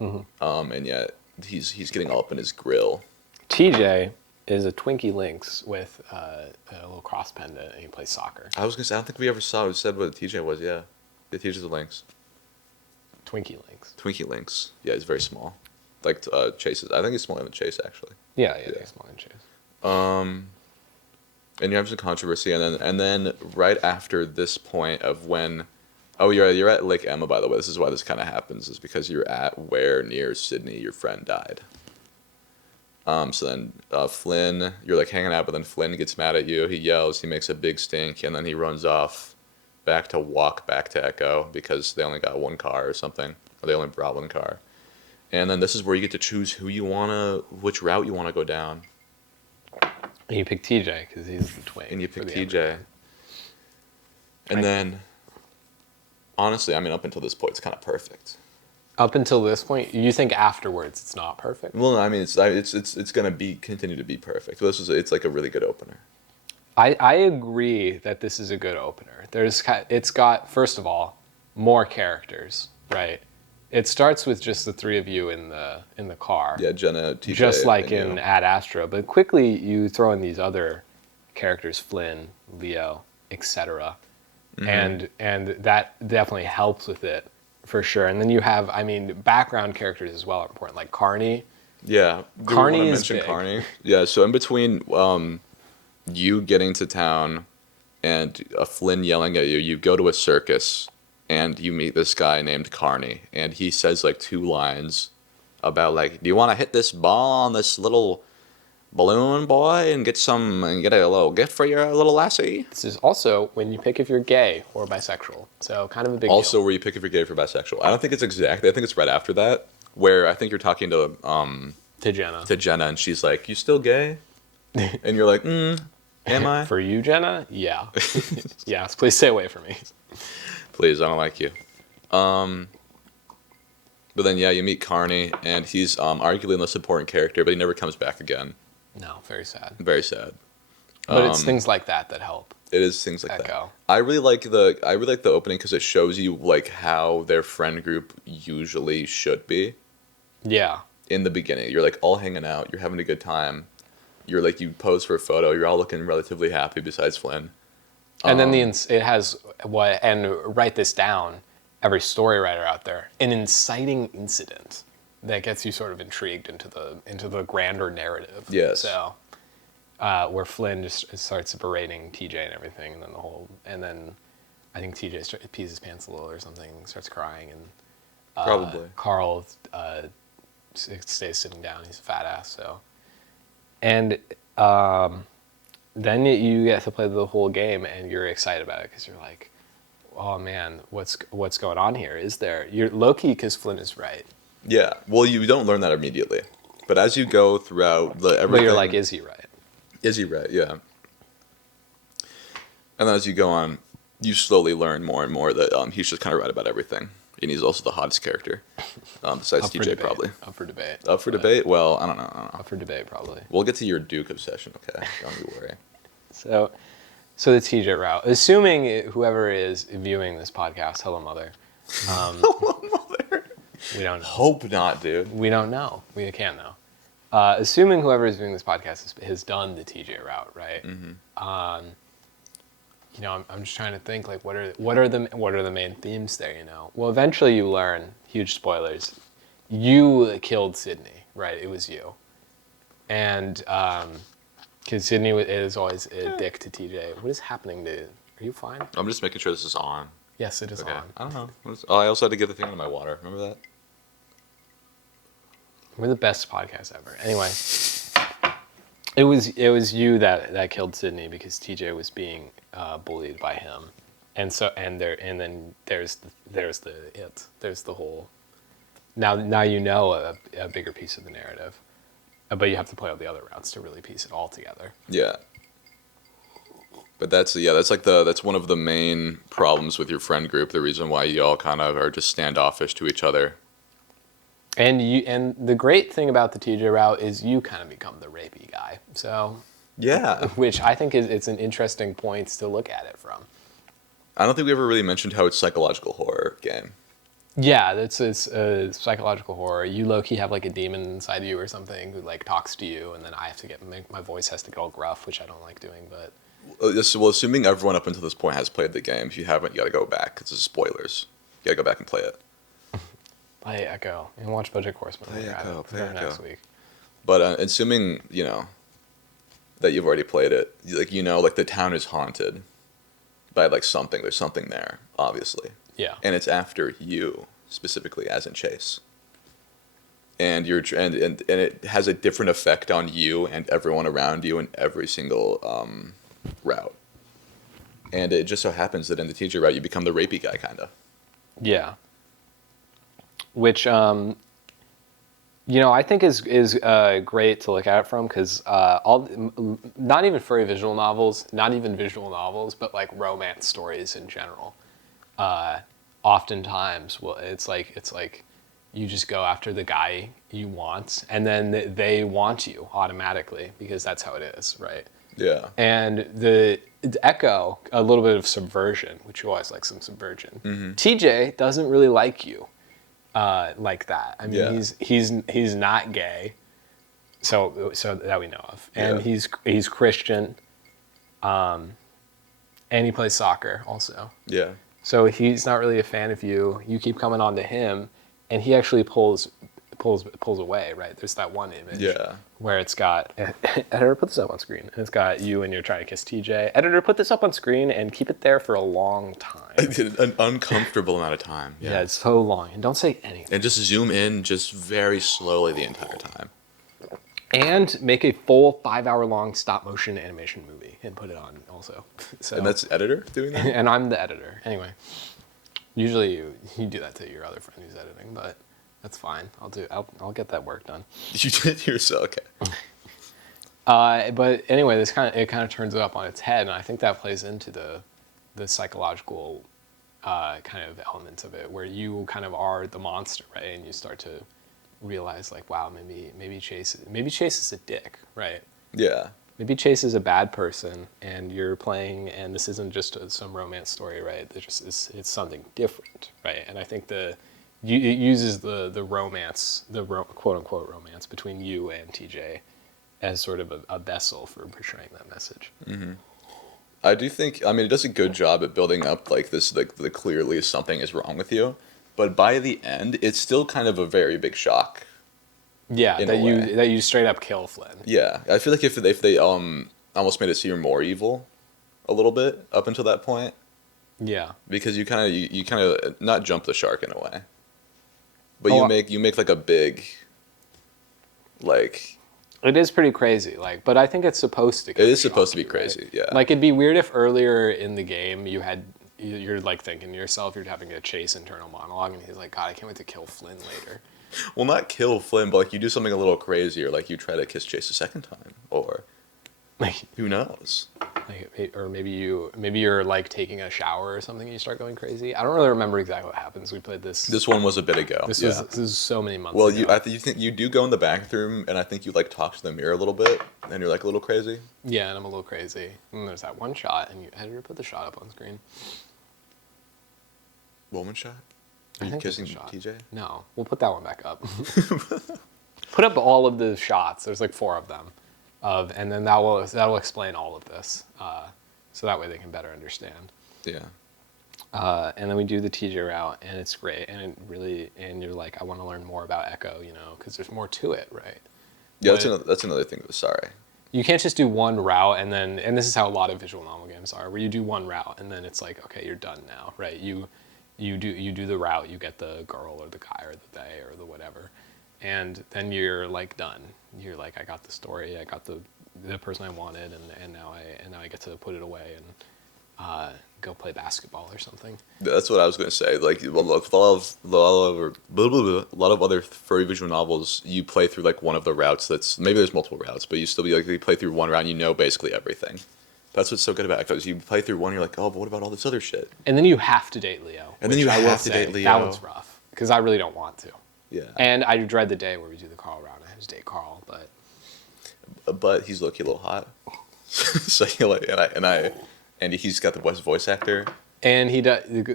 Mm-hmm. And yet he's getting all up in his grill. TJ is a Twinkie Lynx with a little cross pendant, and he plays soccer. I was gonna say I don't think we ever saw. We said what a TJ was. Yeah, the TJ's a Lynx. Twinkie Lynx. Twinkie Lynx. Yeah, he's very small. Like Chase's. I think he's smaller than Chase actually. Yeah, Yeah. he's small and Chase. And you have some controversy, and then right after this point of when, oh, you're at Lake Emma, by the way. This is why this kind of happens, is because you're at where near Sydney your friend died. So then Flynn, you're like hanging out, but then Flynn gets mad at you. He yells, he makes a big stink, and then he runs off to walk back to Echo because they only got one car or something, or they only brought one car. And then this is where you get to choose which route you wanna go down. And you pick TJ because he's the twin. And you for pick the TJ. Emma. And then, honestly, I mean, up until this point, it's kind of perfect. Up until this point, you think afterwards it's not perfect? Well, I mean, it's gonna continue to be perfect. It's like a really good opener. I agree that this is a good opener. It's got, first of all, more characters, right? It starts with just the three of you in the car. Yeah, Jenna, TJ, just like and in you. Ad Astra, but quickly you throw in these other characters, Flynn, Leo, etc. And that definitely helps with it for sure. And then you have, I mean, background characters as well are important, like Carney. Yeah, do Carney we wanna is mention big. Carney? Yeah, so in between you getting to town and Flynn yelling at you, you go to a circus and you meet this guy named Carney, and he says like 2 lines about like, do you want to hit this ball on this little balloon, boy, and get a little gift for your little lassie? This is also when you pick if you're gay or bisexual. So kind of a big Also, deal. where you pick if you're gay or bisexual. I don't think it's exactly. I think it's right after that, where I think you're talking to Jenna, and she's like, "You still gay?" And you're like, "Am I?" For you, Jenna? Yeah. Yes, please stay away from me. Please, I don't like you. But then, yeah, you meet Carney, and he's arguably the most important character, but he never comes back again. No, very sad. Very sad. But it's things like that that help. It is things like that. Echo. I really like the opening because it shows you like how their friend group usually should be. Yeah. In the beginning, you're like all hanging out, you're having a good time. You're like, you pose for a photo, you're all looking relatively happy besides Flynn. And then it has and write this down, every story writer out there, an inciting incident that gets you sort of intrigued into the grander narrative. Yes. So where Flynn just starts berating TJ and everything, and then I think TJ pees his pants a little or something, starts crying, and Probably. Carl stays sitting down. He's a fat ass. So, and then you get to play the whole game, and you're excited about it because you're like, oh man, what's going on here? You're low-key because Flynn is right. Yeah. Well, you don't learn that immediately, but as you go throughout everything, But you're like, is he right? is he right? Yeah. And then as you go on, you slowly learn more and more that he's just kind of right about everything, and he's also the hottest character, besides Up for TJ debate. probably. Up for debate. Up for debate? Well, I don't know. Up for debate, probably. We'll get to your Duke obsession, okay? Don't you worry. So the TJ route. Assuming whoever is viewing this podcast, hello mother. Mother. We don't know. Hope not, dude. We don't know. We can't know. Assuming whoever is viewing this podcast has done the TJ route, right? Mm-hmm. I'm just trying to think like what are the main themes there? Well, eventually you learn. Huge spoilers. You killed Sydney, right? It was you, and because Sydney is always a dick to TJ. What is happening to? Are you fine? I'm just making sure this is on. Yes, it is Okay. on. I don't know. I also had to get the thing out of my water. Remember that? We're the best podcast ever. Anyway, it was you that killed Sydney because TJ was being bullied by him, and then there's the whole. Now you know a bigger piece of the narrative, but you have to play all the other routes to really piece it all together. Yeah. But that's one of the main problems with your friend group. The reason why you all kind of are just standoffish to each other. And the great thing about the TJ route is you kind of become the rapey guy. So Yeah. which I think it's an interesting point to look at it from. I don't think we ever really mentioned how it's psychological horror game. Yeah, it's a psychological horror. You low-key have like a demon inside you or something who like talks to you, and then I have to my voice has to get all gruff, which I don't like doing. But Well, assuming everyone up until this point has played the game, if you haven't, you got to go back because it's spoilers. You got to go back and play it. play Echo and watch BoJack Horseman. Play Echo, play Echo. Next week. But assuming that you've already played it, like the town is haunted by like something. There's something there, obviously. Yeah. And it's after you specifically, as in Chase. And and it has a different effect on you and everyone around you in every single route. And it just so happens that in the teacher route, you become the rapey guy, kind of. Yeah. Which I think is great to look at it from, because not even furry visual novels, not even visual novels, but like romance stories in general. Oftentimes, it's like you just go after the guy you want, and then they want you automatically because that's how it is, right? Yeah. And the Echo, a little bit of subversion, which you always like some subversion. Mm-hmm. TJ doesn't really like you like that. I mean, Yeah. he's not gay, so that we know of, and Yeah. he's Christian, and he plays soccer also. Yeah. So he's not really a fan of you. You keep coming on to him, and he actually pulls away, right? There's that one image where it's got, editor, put this up on screen, and it's got you and you're trying to kiss TJ. Editor, put this up on screen and keep it there for a long time. An uncomfortable amount of time. Yeah, it's so long. And don't say anything. And just zoom in just very slowly the entire time. And make a full 5-hour long stop motion animation movie and put it on also. So, And that's editor doing that? and I'm the editor. Anyway, usually you do that to your other friend who's editing, but that's fine. I'll get that work done. You did yourself, okay. But anyway, it kind of turns it up on its head, and I think that plays into the psychological kind of elements of it, where you kind of are the monster, right? And you start to realize, like, wow, maybe Chase is a dick, right? Yeah. Maybe Chase is a bad person, and you're playing, and this isn't just some romance story, right? It's something different, right? And I think it uses the romance, quote unquote romance between you and TJ as sort of a vessel for portraying that message. Mm-hmm. I do think, it does a good job at building up like this, like the clearly something is wrong with you, but by the end, it's still kind of a very big shock. Yeah, that you straight up kill Flynn. Yeah, I feel like if they almost made it seem more evil, a little bit up until that point. Yeah, because you kind of not jump the shark in a way, but you make like a big, like. It is pretty crazy, like, but I think it's supposed to. It is supposed to be crazy, right? Yeah. Like, it'd be weird if earlier in the game you're like thinking to yourself, you're having a Chase internal monologue, and he's like, God, I can't wait to kill Flynn later. Well, not kill Flynn, but like you do something a little crazy, or like you try to kiss Chase a second time, or like who knows? Like, or maybe you're like taking a shower or something, and you start going crazy. I don't really remember exactly what happens. We played this. This one was a bit ago. This is so many months. Well, ago. you think you do go in the bathroom, and I think you like talk to the mirror a little bit, and you're like a little crazy. Yeah, and I'm a little crazy. And there's that one shot, and you editor put the shot up on screen. Woman shot. Are you kissing TJ? No, we'll put that one back up. Put up all of the shots. There's like 4 of them, and then that will explain all of this, so that way they can better understand. Yeah. And then we do the TJ route, and it's great, and you're like, I want to learn more about Echo, because there's more to it, right? Yeah, that's another thing. Sorry. You can't just do one route and this is how a lot of visual novel games are, where you do one route and then it's like, okay, you're done now, right? You do the route, you get the girl or the guy or the they or the whatever, and then you're like done. You're like, I got the story, I got the person I wanted, and now I get to put it away and go play basketball or something. That's what I was going to say. Like, well, look, a lot of other furry visual novels, you play through like one of the routes. Maybe there's multiple routes, but you play through one route, and you know basically everything. That's what's so good about Echo. You play through one, you're like, oh, but what about all this other shit? And then you have to date Leo. And then you have to date Leo. That one's rough because I really don't want to. Yeah. And I dread the day where we do the Carl round. I have to date Carl, but he's low-key a little hot. So you're like, and he's got the best voice actor And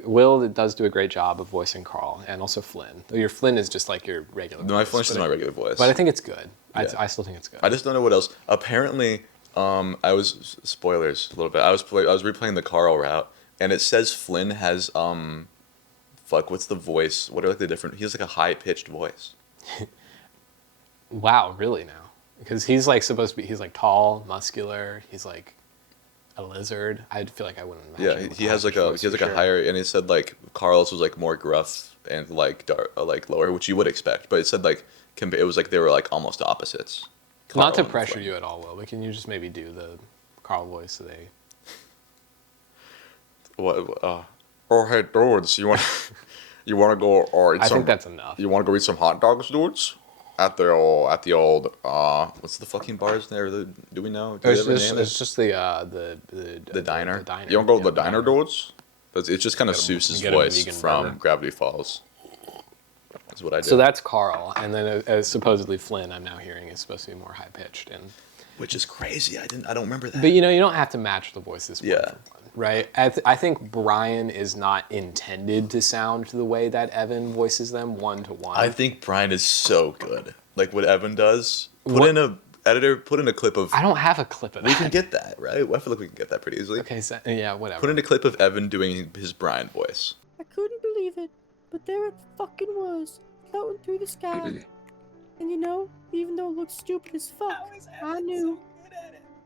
Will does do a great job of voicing Carl, and also Flynn. Though your Flynn is just like your regular. No, my voice, Flint's is my regular voice. But I think it's good. Yeah. I still think it's good. I just don't know what else. Apparently, I was spoilers a little bit. I was replaying the Carl route, and it says Flynn has what's the voice? What are like the different? He has like a high pitched voice. Wow, really now? Because he's like supposed to be. He's like tall, muscular. He's like a lizard. I feel like I wouldn't imagine. Yeah, him with he has like high a voice he has for like a sure. higher, and it said like Carl's was like more gruff and like like lower, which you would expect. But it said like it was like they were like almost opposites. Not to Carl and pressure Flynn. you at all, Will, but can you just maybe do the Carl voice so they? What? Oh hey dudes, you want to go or eat I some? think that's enough. You want to go eat some hot dogs, dudes? At the old what's the fucking bars there? Do we know? Do they have a name? It's just the Diner. The diner. You want to go to Yeah, the diner, dudes? It's just kind of Get 'em- Seuss's get 'em a voice vegan from burger. Gravity Falls. That's what I did. So that's Carl, and then supposedly Flynn. I'm now hearing is supposed to be more high pitched, and which is crazy. I don't remember that. but you don't have to match the voices. One Yeah. for one, right. I think Brian is not intended to sound the way that Evan voices them one to one. I think Brian is so good. Like what Evan does. Put What- in a clip of. I don't have a clip of that. We can get that, right? I feel like we can get that pretty easily. Okay, so, yeah, whatever. Put in a clip of Evan doing his Brian voice. I couldn't believe it, but there it fucking was, floating through the sky. And even though it looked stupid as fuck, I knew.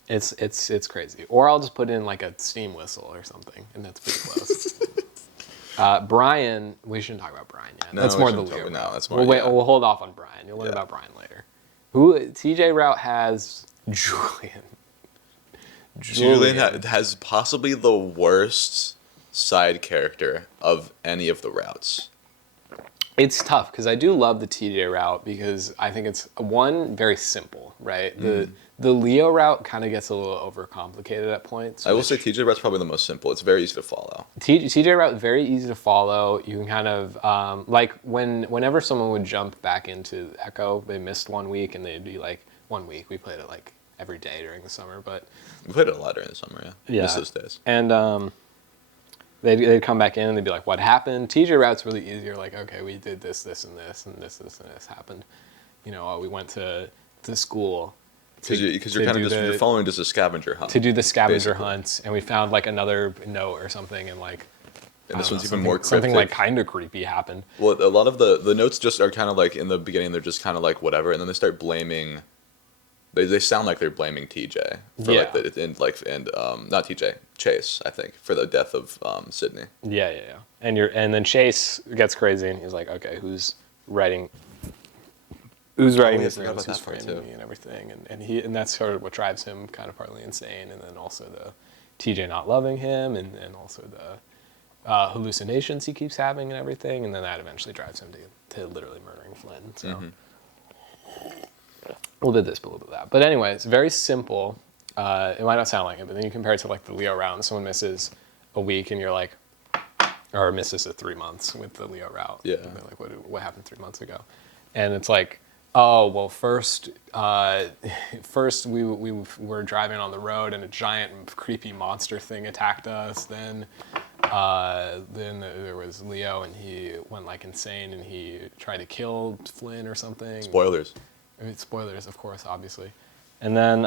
It's crazy. Or I'll just put in like a steam whistle or something, and that's pretty close. Brian, we shouldn't talk about Brian yet. No, that's we more the shouldn't Leo. talk- no, route. that's more- We'll wait. yeah. We'll hold off on Brian. You'll learn Yeah. about Brian later. Who TJ Route has Julian. Julian has possibly the worst side character of any of the routes. It's tough because I do love the TJ route because I think it's one very simple, right? The Leo route kind of gets a little overcomplicated at points. I will say TJ Rout's probably the most simple. It's very easy to follow. TJ route very easy to follow. You can kind of like whenever someone would jump back into Echo, they missed 1 week and they'd be like 1 week. We played it like every day during the summer, but We played it a lot during the summer, yeah. Yeah. Miss those days. and they'd come back in and they'd be like, "What happened?" TJ route's really easy. You're like, "Okay, we did this, this, and this, and this, this, and this happened." We went to school. Because you're kind of just you're following just a scavenger hunt. To do the scavenger basically. hunts, and we found like another note or something, and like And this I don't one's know, even more something cryptic. like kind of creepy happened. Well, a lot of the notes just are kind of like in the beginning they're just kind of like whatever, and then they start blaming. They sound like they're blaming TJ for Yeah. not TJ, Chase, I think, for the death of Sydney. Yeah. And then Chase gets crazy, and he's like, "Okay, who's writing yeah, this? I forgot Notes? about Who's that part, framing too. me and everything?" And that's sort of what drives him kind of partly insane, and then also the TJ not loving him, and also the hallucinations he keeps having and everything, and then that eventually drives him to literally murdering Flynn. So. Mm-hmm. A little bit of this, but a little bit of that. But anyway, it's very simple. It might not sound like it, but then you compare it to like the Leo route, and someone misses a week, and you're like, or misses it 3 months with the Leo route. Yeah. And they're like, what happened 3 months ago? And it's like, oh well, first we were driving on the road, and a giant creepy monster thing attacked us. Then there was Leo, and he went like insane, and he tried to kill Flynn or something. Spoilers. Spoilers, of course, obviously. And then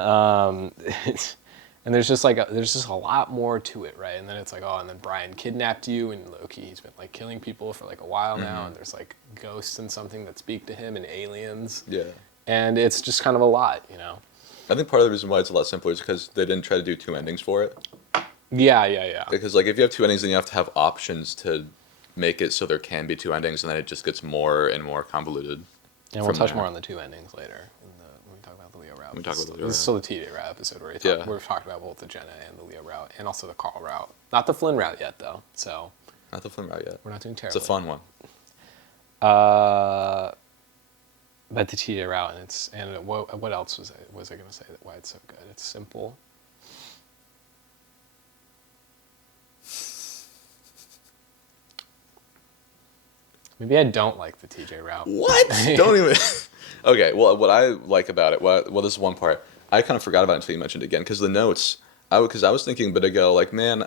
and there's just a lot more to it, right? And then it's like, oh, and then Brian kidnapped you, and Loki, he's been like killing people for like a while now, and there's like ghosts and something that speak to him and aliens. Yeah. And it's just kind of a lot, I think part of the reason why it's a lot simpler is because they didn't try to do 2 endings for it. Yeah. Because like if you have 2 endings, then you have to have options to make it so there can be 2 endings, and then it just gets more and more convoluted. And we'll from touch there. more on the 2 endings later when we talk about the Leo route. When we talk about the Leo This is still the TJ route episode where we've talked about both the Jenna and the Leo route, and also the Carl route. Not the Flynn route yet, though. So Not the Flynn route yet. we're not doing It's terribly. a fun one. But the TJ route, and what else was I going to say that why it's so good? It's simple. Maybe I don't like the TJ route. What? Don't even. Okay, well, what I like about it, well, this is one part. I kind of forgot about it until you mentioned it again, because the notes, because I was thinking a bit ago, like, man,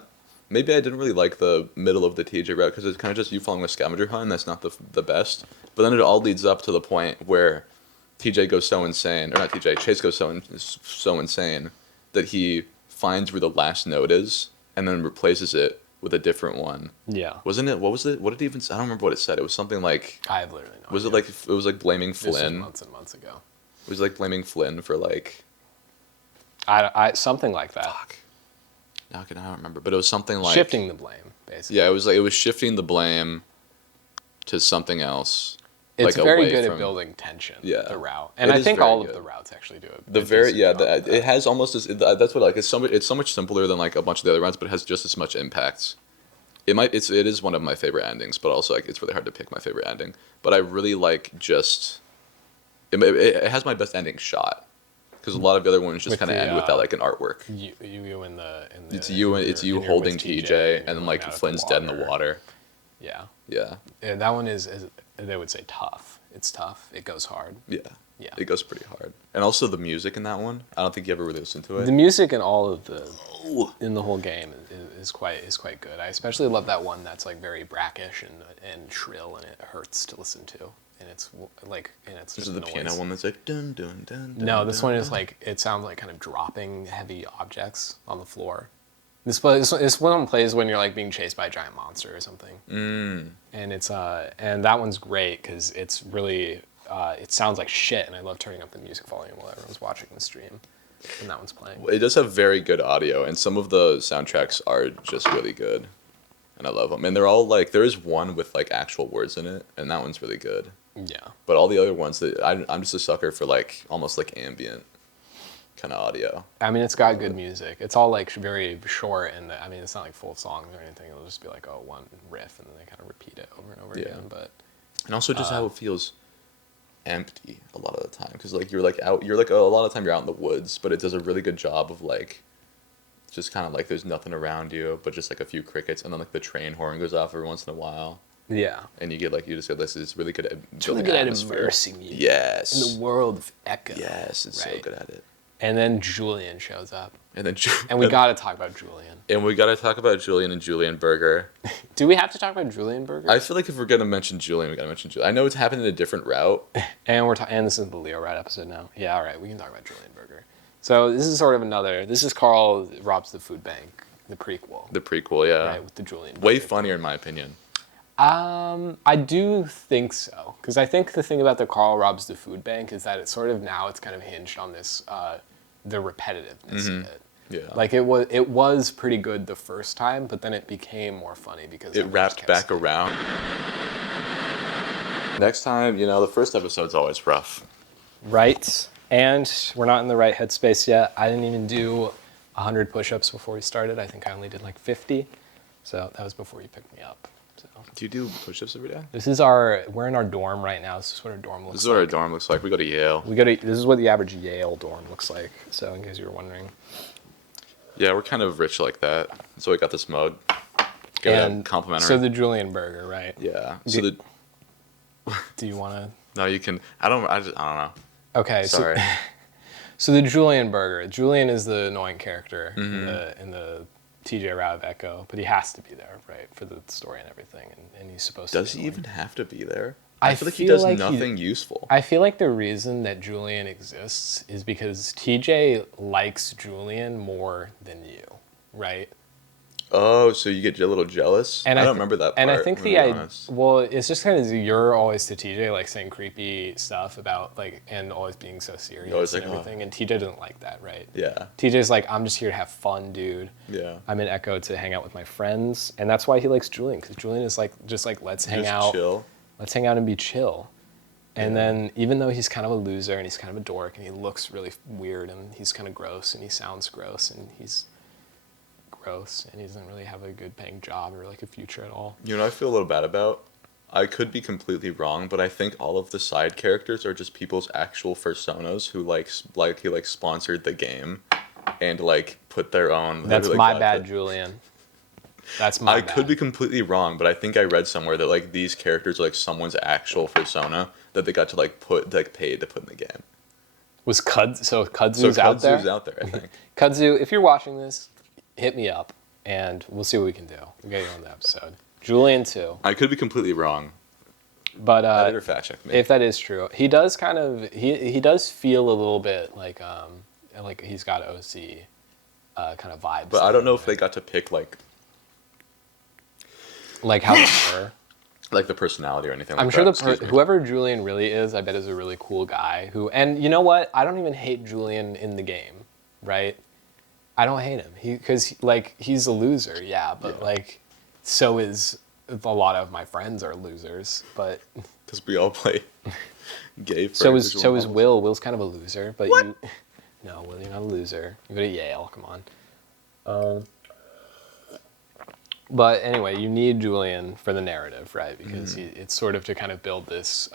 maybe I didn't really like the middle of the TJ route because it's kind of just you following a scavenger hunt, and that's not the best. But then it all leads up to the point where TJ goes so insane, or not TJ, Chase goes so insane that he finds where the last note is and then replaces it with a different one. Yeah. Wasn't it? What was it? What did it even say? I don't remember what it said. It was something like. I have literally no Was it idea. like it was like blaming This was Flynn? months and months ago. It was like blaming Flynn for like. I something like that. Fuck. Now I don't remember, but it was something like Shifting the blame, basically. Yeah, it was shifting the blame to something else. It's like, very away good from- at building tension. Yeah. The route, and It I is think very all of good. the routes actually do it. The very it has almost as that's what I like. It's so much simpler than like a bunch of the other routes, but it has just as much impact. It is one of my favorite endings, but also like it's really hard to pick my favorite ending. But I really like just it has my best ending shot because a lot of the other ones just With kind of the, end without like an artwork. You in the It's you and you holding TJ, and then like Flynn's dead in the water. Yeah. Yeah, And that one is they would say tough. It's tough. It goes hard. yeah, Yeah. It goes pretty hard, and also the music in that one. I don't think you ever really listened to it. The music in all of the in the whole game is quite good. I especially love that one that's like very brackish and shrill, and it hurts to listen to. And it's This just is the noise. piano one that's like dun dun dun. dun No, this dun, one is dun. like it sounds like kind of dropping heavy objects on the floor. This one plays when you're like being chased by a giant monster or something. And it's and that one's great because it's really it sounds like shit, and I love turning up the music volume while everyone's watching the stream, and that one's playing. It does have very good audio, and some of the soundtracks are just really good, and I love them. And they're all like, there is one with like actual words in it, and that one's really good. Yeah. But all the other ones, I'm just a sucker for like almost like ambient kind of audio. I mean, it's got good music. It's all like very short, and I mean, it's not like full songs or anything. It'll just be like, oh, one riff, and then they kind of repeat it over and over Yeah. again. But And also just how it feels empty a lot of the time, because like you're like out, you're like a lot of the time you're out in the woods, but it does a really good job of like just kind of like there's nothing around you but just like a few crickets, and then like the train horn goes off every once in a while, yeah, and you just get this. It's really good at it's really building good at atmosphere. immersing you Yes. in the world of Echo. Yes, it's so right? good at it. And then Julian shows up, And then and we got to talk about Julian. and we got to talk about Julian and Julian Burger. Do we have to talk about Julian Burger? I feel like if we're gonna mention Julian, we gotta mention Julian. I know it's happened in a different route. And and this is the Leo Rat episode now. Yeah, all right, we can talk about Julian Burger. So this is sort of this is Carl robs the food bank, the prequel, The prequel, yeah, right, with the Julian. way funnier in my opinion. I do think so, because I think the thing about the Carl robs the food bank is that it's sort of now it's kind of hinged on this the repetitiveness of it. Yeah, Like it was pretty good the first time, but then it became more funny because it everyone wrapped kept back saying- around. Next time, the first episode's always rough. Right, and we're not in the right headspace yet. I didn't even do 100 push-ups before we started. I think I only did like 50, so that was before you picked me up. So Do you do push-ups every day? we're in our dorm right now. This is what our dorm looks This is like. what our dorm looks like. We go to Yale. This is what the average Yale dorm looks like. So in case you were wondering. Yeah, we're kind of rich like that. So we got this mug. Got complimentary. So the Julian Burger, right? yeah. So the Do you want to? no, you can. I don't know. Okay. Sorry. So the Julian Burger. Julian is the annoying character Mm-hmm. in the TJ Rao of Echo, but he has to be there, right, for the story and everything, and he's supposed to. Does be he annoying. even have to be there? I feel like he feel does like nothing useful. I feel like the reason that Julian exists is because TJ likes Julian more than you, right? Oh, so you get a little jealous? And I don't remember that part. And I think I'm the gonna be idea, honest. well, it's just kind of you're always to TJ like saying creepy stuff about like and always being so serious Always and like, everything, and TJ doesn't like that, right? Yeah. TJ's like, I'm just here to have fun, dude. Yeah. I'm in Echo to hang out with my friends, and that's why he likes Julian, because Julian is like just like let's hang Just out, chill. let's hang out and be chill. And Yeah. then even though he's kind of a loser and he's kind of a dork and he looks really weird and he's kind of gross and he sounds gross and he's gross and he doesn't really have a good paying job or like a future at all. You know what I feel a little bad about? I could be completely wrong, but I think all of the side characters are just people's actual personas who he sponsored the game and like put their own. That's like, my got bad, the- Julian. That's my I bad. could be completely wrong, but I think I read somewhere that like these characters are like someone's actual persona that they got to like paid to put in the game. Was Kudzu's So out there? Kudzu's out there, I think. Kudzu, if you're watching this, hit me up and we'll see what we can do. We'll get you on the episode. Julian too. I could be completely wrong. But Editor fact check me. if that is true, he does kind of he does feel a little bit like he's got OC kind of vibes. But I don't know if they got to pick like how they were. the personality or anything. Like I'm sure that. whoever Julian really is, I bet is a really cool guy who. And you know what? I don't even hate Julian in the game, right? I don't hate him. Because he's a loser, yeah. But so is a lot of my friends are losers. But because we all play gay. So is Will. Will's kind of a loser, but no, Will, you're not a loser. You go to Yale. Come on. But anyway, you need Julian for the narrative, right? Because it's sort of to kind of build this.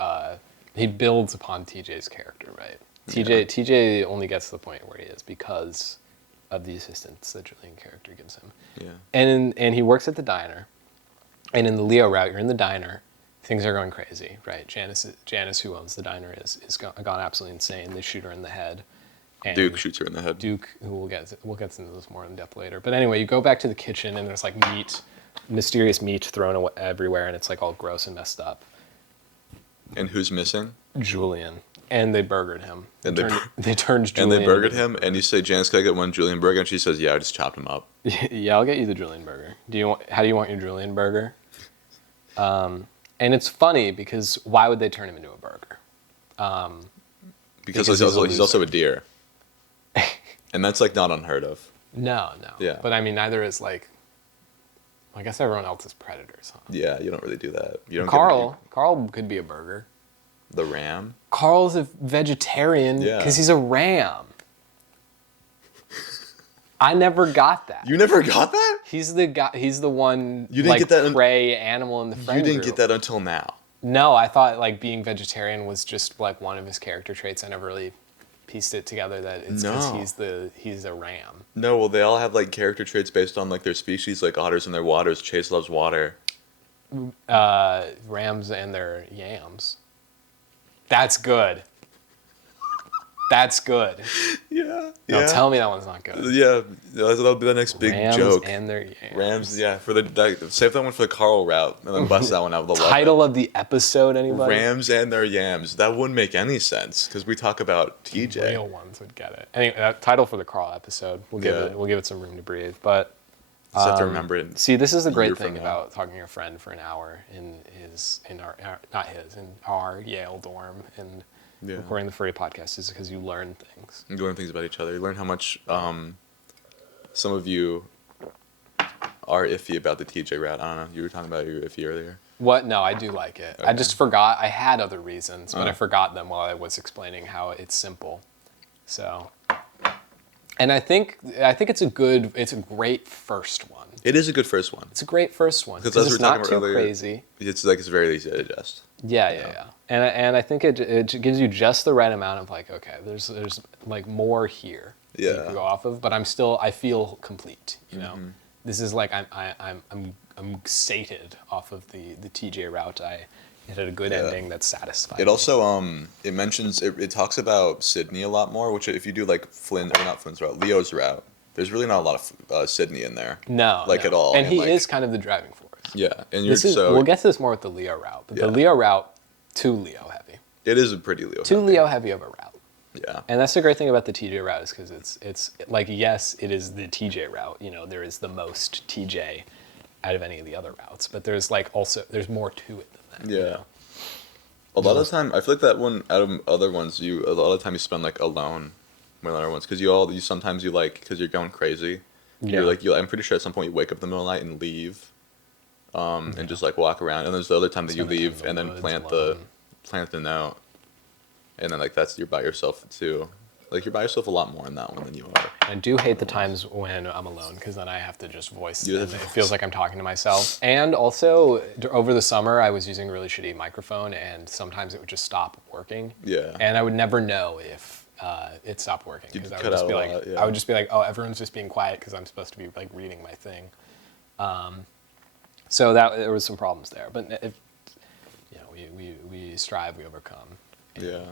He builds upon TJ's character, right? TJ only gets to the point where he is because of the assistance that Julian character gives him. Yeah. And he works at the diner, and in the Leo route, you're in the diner. Things are going crazy, right? Janice, who owns the diner, is gone absolutely insane. They shoot her in the head. And Duke shoots her in the head. Duke, who we'll get into this more in depth later. But anyway, you go back to the kitchen and there's mysterious meat thrown everywhere, and it's like all gross and messed up. And who's missing? Julian. And they burgered him. And they turned Julian. And they burgered him, and you say, Janice, can I get one Julian burger? And she says, yeah, I just chopped him up. Yeah, I'll get you the Julian burger. How do you want your Julian burger? And it's funny because why would they turn him into a burger? Because he's also a deer. And that's not unheard of. No. Yeah. But I mean, neither is I guess everyone else is predators, huh? Yeah, you don't really do that. You don't. Carl could be a burger. The ram? Carl's a vegetarian because he's a ram. I never got that. You never got that? He's the guy. He's the one. You didn't get that prey animal in the friend You didn't group. get that until now. No, I thought being vegetarian was just one of his character traits. I never really pieced it together that it's because he's a ram. No, well, they all have character traits based on their species, like otters and their waters. Chase loves water. Rams and their yams. That's good. That's good. Yeah. No, tell me that one's not good. Yeah, that'll be the next big Rams joke. and their yams. Rams, yeah. Save that one for the Carl route, and then bust that one out with the title of the episode. Anybody? Rams and their yams. That wouldn't make any sense because we talk about TJ. Real ones would get it. Anyway, that title for the Carl episode. We'll give it some room to breathe. But just have to remember it. See, this is the great thing about talking to your friend for an hour in our Yale dorm and recording the Furry podcast is because you learn things. You learn things about each other. You learn how much some of you are iffy about the TJ route. I don't know. You were talking about you were iffy earlier. What? No, I do like it. Okay. I just forgot. I had other reasons, but I forgot them while I was explaining how it's simple. So, and I think it's a great first one. It is a good first one. It's a great first one because it's not too crazy. It's it's very easy to digest. Yeah. And I think it gives you just the right amount of okay, there's more here. Yeah. To go off of, but I feel complete. You know, this is I'm sated off of the TJ route. It had a good ending that's satisfying. It also it mentions it talks about Sydney a lot more, which if you do not Flynn's route, Leo's route, there's really not a lot of Sydney in there. No. At all. And he is kind of the driving force. Yeah, and we'll get to this more with the Leo route, but the Leo route too Leo heavy. It is a pretty Leo. Too Leo heavy of a route. Yeah. And that's the great thing about the TJ route is because it's yes, it is the TJ route. You know, there is the most TJ out of any of the other routes, but there's also there's more to it than that. Yeah. You know? A lot of the time, I feel like that one out of other ones, a lot of the time you spend alone with other ones because because you're going crazy. Yeah. You're I'm pretty sure at some point you wake up in the middle of the night and leave, and just walk around. And there's the other time that you leave and then plant the note, and then that's you're by yourself too. You're by yourself a lot more in that one than you are. I do hate the times when I'm alone because then I have to just voice them. It feels like I'm talking to myself. And also, over the summer, I was using a really shitty microphone, and sometimes it would just stop working. Yeah. And I would never know if it stopped working because I would just be like, oh, everyone's just being quiet because I'm supposed to be reading my thing. So there was some problems there, but we strive, we overcome. Yeah.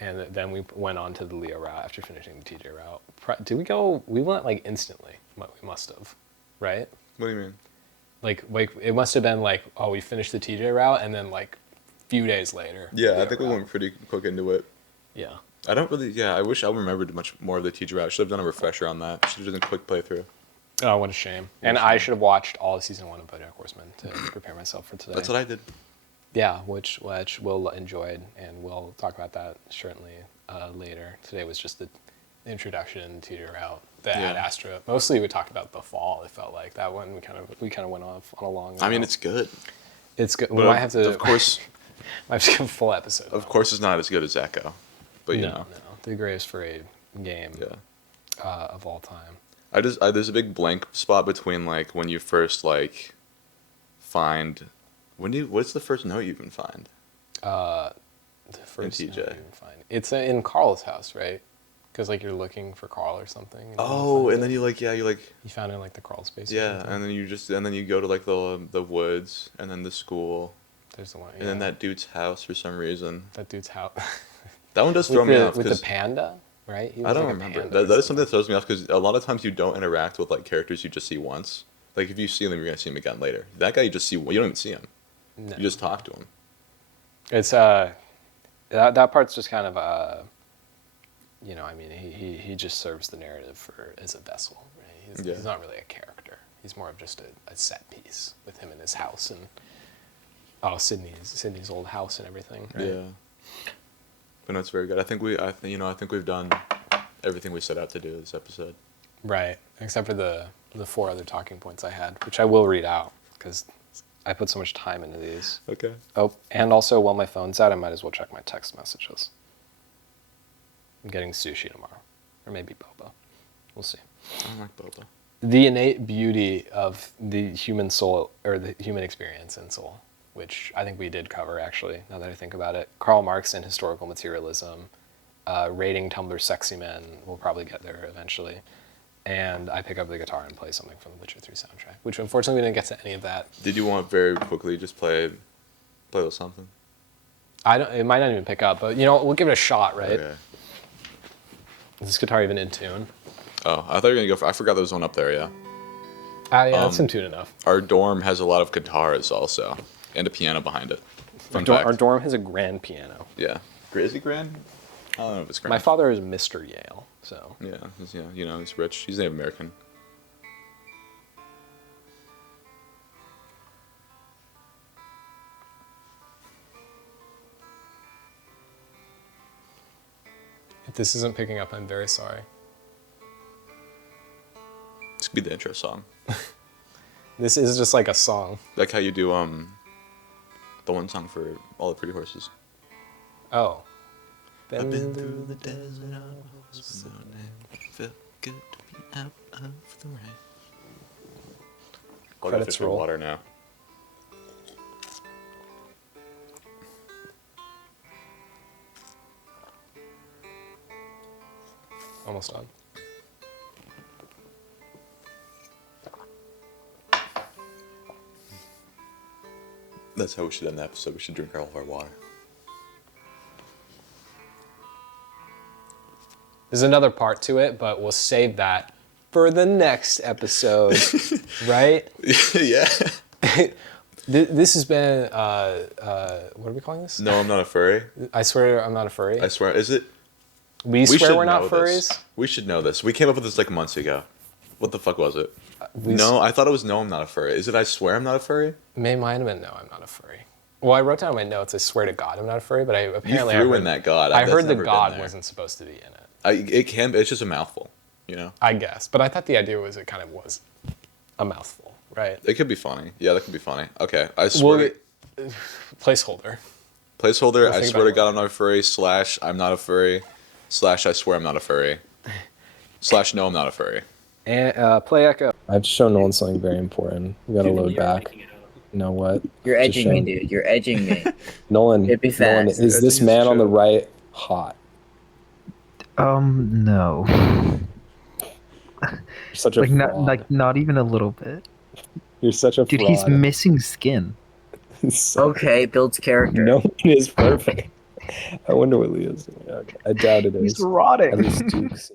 And then we went on to the Leo route after finishing the TJ route. Did we go? We went instantly. We must have, right? What do you mean? Like it must have been like, oh, we finished the TJ route, and then like a few days later. Yeah, I the think we route. went pretty quick into it. Yeah. I don't really. Yeah, I wish I remembered much more of the teacher route. Should have done a refresher on that. Should have done a quick playthrough. Oh, what a shame. And I should have watched all of season 1 of BoJack Horseman to prepare myself for today. That's what I did. Yeah, which we'll enjoy, and we'll talk about that certainly later. Today was just the introduction to your route. The Ad Yeah. Astra. Mostly we talked about the fall. It felt like that one we kind of went off on a long. I mean, route. it's good. It's good. We But might have to. Of course, might have to give a full episode. of course, it's not as good as Echo. But you no, know. no, the greatest parade game Yeah. of all time. There's a big blank spot between like when you first like find what's the first note you can find? The first TJ. note you can find. It's in Carl's house, right? Because like you're looking for Carl or something. And Oh, and then you found it in like the crawl space. or yeah, something. and then you go to like the woods and then the school There's the one. and then yeah. that dude's house for some reason. That dude's house. That one does throw me off with the because panda, right? He I was don't like a remember. panda or That is something that throws me off because a lot of times you don't interact with like characters you just see once. Like if you see them, you're gonna see them again later. That guy you just see, you don't even see him. No. You just talk to him. It's that part's just kind of you know, I mean, he just serves the narrative as a vessel. Right? He's not really a character. He's more of just a set piece with him in his house and Sydney's old house and everything. Right? Yeah. But no, it's very good. I think we've done everything we set out to do this episode. Right, except for the 4 other talking points I had, which I will read out because I put so much time into these. Okay. Oh, and also while my phone's out, I might as well check my text messages. I'm getting sushi tomorrow, or maybe boba. We'll see. I don't like boba. The innate beauty of the human soul, or the human experience in Soul, which I think we did cover actually, now that I think about it. Karl Marx and historical materialism, rating Tumblr sexy men, we'll probably get there eventually. And I pick up the guitar and play something from the Witcher 3 soundtrack, which unfortunately we didn't get to any of that. Did you want very quickly just play a little something? It might not even pick up, but you know, we'll give it a shot, right? Okay. Is this guitar even in tune? Oh, I thought you were gonna go for. I forgot there was one up there. Yeah. Yeah, it's in tune enough. Our dorm has a lot of guitars also, and a piano behind it. Fun fact. Our dorm has a grand piano. Yeah. Is it grand? I don't know if it's grand. My father is Mr. Yale, so. Yeah, you know, he's rich. He's Native American. If this isn't picking up, I'm very sorry. This could be the intro song. This is just like a song. Like how you do the one song for All the Pretty Horses. Oh. I've been through the desert, I was without a name. Felt good to be out of the rain. I'll go Credits fish for roll. water now. Almost done. That's how we should end the episode. We should drink all of our water. There's another part to it, but we'll save that for the next episode, right? Yeah. This has been, what are we calling this? No, I'm not a furry. I swear I'm not a furry. I swear. Is it? We swear should we're not know furries. this. We should know this. We came up with this like months ago. What the fuck was it? We No, I thought it was no, I'm not a furry. Is it I swear I'm not a furry? May might have been no, I'm not a furry. Well, I wrote down in my notes, I swear to God I'm not a furry, but apparently You I threw heard, in that God. I That's heard the never been God there. wasn't supposed to be in it. It's just a mouthful, you know? I guess, but I thought the idea was it kind of was a mouthful, right? It could be funny. Yeah, that could be funny. Okay, I swear. Well, placeholder. Placeholder, I think swear to about God I'm not a furry, / I'm not a furry, / I swear I'm not a furry, / no I'm not a furry. And play echo. I've shown Nolan something very important. We gotta load back. You know what? You're Just edging me, show- dude. You're edging me. Nolan, It'd be Nolan, fast. is this man on the right hot? No. You're such a Like fraud. not even a little bit. You're such a Dude, fraud. he's missing skin. So- Okay, builds character. No one is perfect. I wonder what Leo's doing. Okay. I doubt it is. He's rotting. At least Duke's.